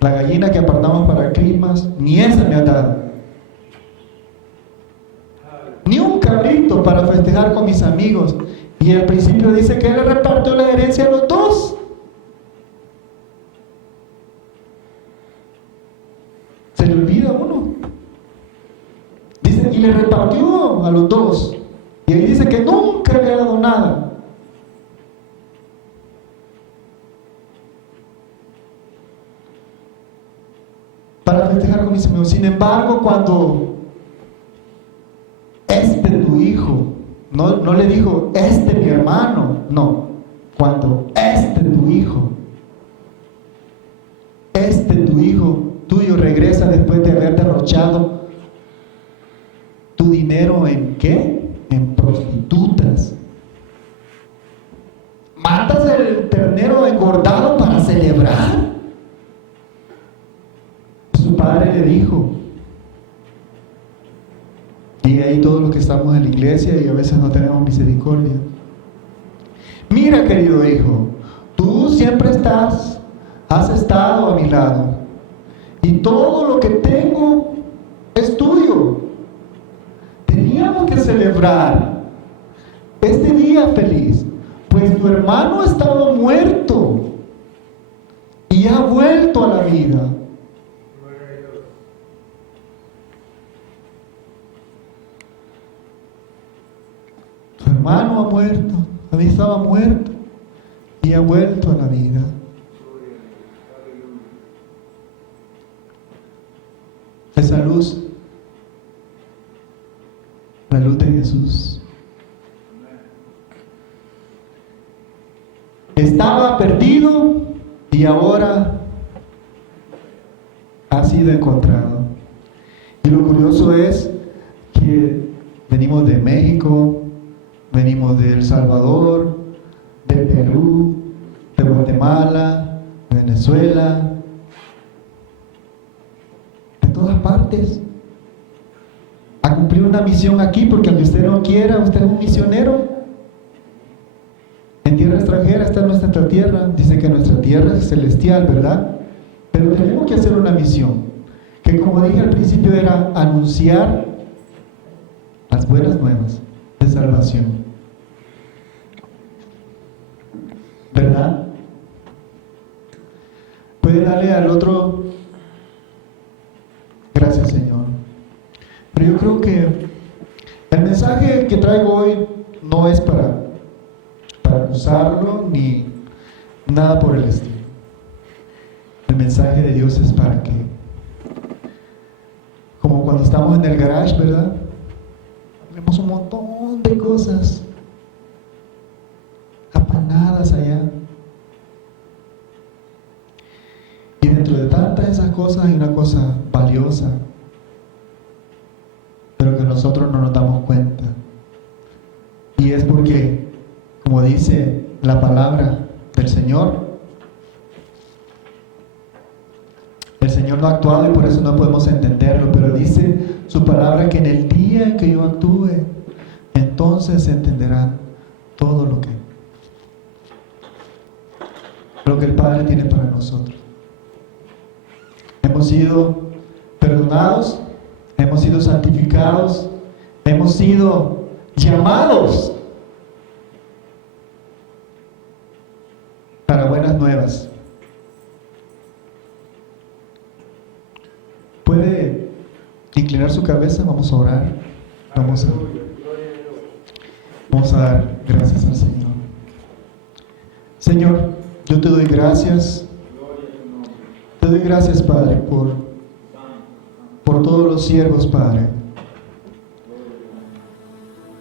La gallina que apartamos para Christmas, ni esa me has dado. Ni un cabrito para festejar con mis amigos. Y al principio dice que él le repartió la herencia a los dos. Se le olvida a uno. Dice, y le repartió a los dos. Y ahí dice que nunca le ha dado nada. Para festejar con mis amigos. Sin embargo, cuando tu hijo, no le dijo mi hermano, no. Cuando tu hijo tuyo regresa después de haber derrochado tu dinero en ¿qué? En prostitutas. Matas el ternero engordado para celebrar. Su padre le dijo, y ahí todos los que estamos en la iglesia y a veces no tenemos misericordia: mira, querido hijo, tú siempre has estado a mi lado y todo lo que tengo es tuyo. Teníamos que celebrar este día feliz, pues tu hermano estaba muerto y ha vuelto a la vida. Tu hermano ha muerto, estaba muerto y ha vuelto a la vida. Esa luz, la luz de Jesús. Estaba perdido y ahora ha sido encontrado. Y lo curioso es que venimos de México, venimos de El Salvador, de Perú, de Guatemala, de Venezuela, de todas partes, a cumplir una misión aquí, porque aunque usted no quiera, usted es un misionero. En tierra extranjera está nuestra tierra, dice que nuestra tierra es celestial, ¿verdad? Pero tenemos que hacer una misión, que como dije al principio era anunciar las buenas nuevas de salvación, ¿verdad? Puede darle al otro, gracias Señor. Pero yo creo que el mensaje que traigo hoy no es para acusarlo ni nada por el estilo. El mensaje de Dios es para que, como cuando estamos en el garage, ¿verdad? Vemos un montón de cosas apanadas allá. Y dentro de tantas esas cosas hay una cosa valiosa, pero que nosotros no nos damos cuenta. Y es porque, como dice la palabra del Señor, el Señor no ha actuado y por eso no podemos entenderlo, pero dice su palabra que en el día en que yo actúe, entonces entenderán todo lo que el Padre tiene para nosotros. Hemos sido perdonados, hemos sido santificados, hemos sido llamados para buenas nuevas. Puede inclinar su cabeza, vamos a orar, vamos a dar gracias al Señor. Señor, yo te doy gracias, Padre, por todos los siervos, Padre,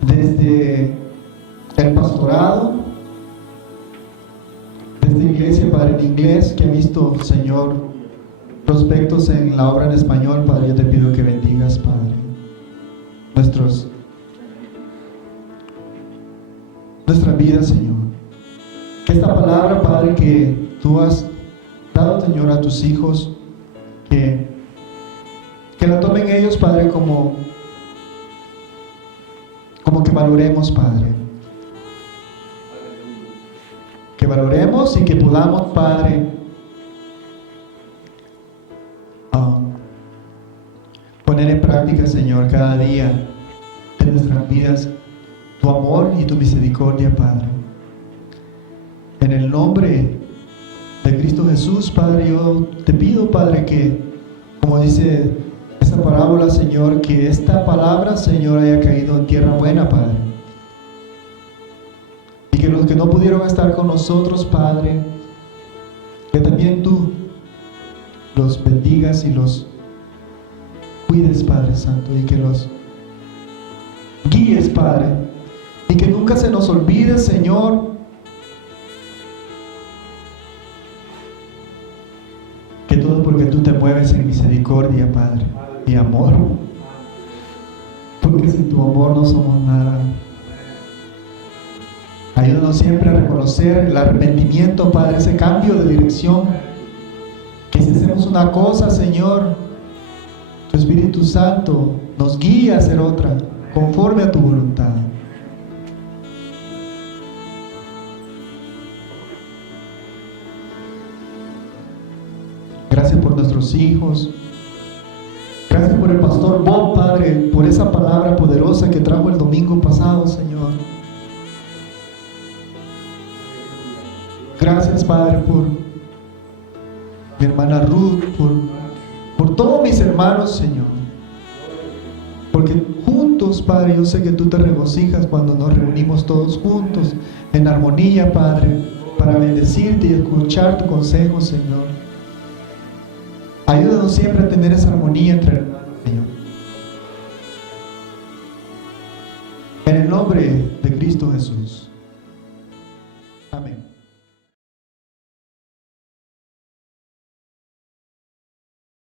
desde el pastorado, desde iglesia, Padre, en inglés, que he visto, Señor, prospectos en la obra en español, Padre. Yo te pido que bendigas, Padre, nuestra vida, Señor. Que esta palabra, Padre, que tú has dado, Señor, a tus hijos, que la tomen ellos, Padre, como que valoremos, Padre. Que valoremos y que podamos, Padre, poner en práctica, Señor, cada día de nuestras vidas tu amor y tu misericordia, Padre. En el nombre de Cristo Jesús, Padre, yo te pido, Padre, que, como dice esta parábola, Señor, que esta palabra, Señor, haya caído en tierra buena, Padre. Y que los que no pudieron estar con nosotros, Padre, que también tú los bendigas y los cuides, Padre Santo, y que los guíes, Padre, y que nunca se nos olvide, Señor, que todo porque tú te mueves en misericordia, Padre, y amor, porque sin tu amor no somos nada. Ayúdanos siempre a reconocer el arrepentimiento, Padre, ese cambio de dirección, que si hacemos una cosa, Señor, tu Espíritu Santo nos guía a hacer otra, conforme a tu voluntad. Gracias por nuestros hijos. Gracias por el pastor Bob, Padre, por esa palabra poderosa que trajo el domingo pasado, Señor. Gracias, Padre, por mi hermana Ruth, por todos mis hermanos, Señor. Porque juntos, Padre, yo sé que tú te regocijas cuando nos reunimos todos juntos en armonía, Padre, para bendecirte y escuchar tu consejo, Señor. Ayúdanos siempre a tener esa armonía entre hermanos, Señor. En el nombre de Cristo Jesús.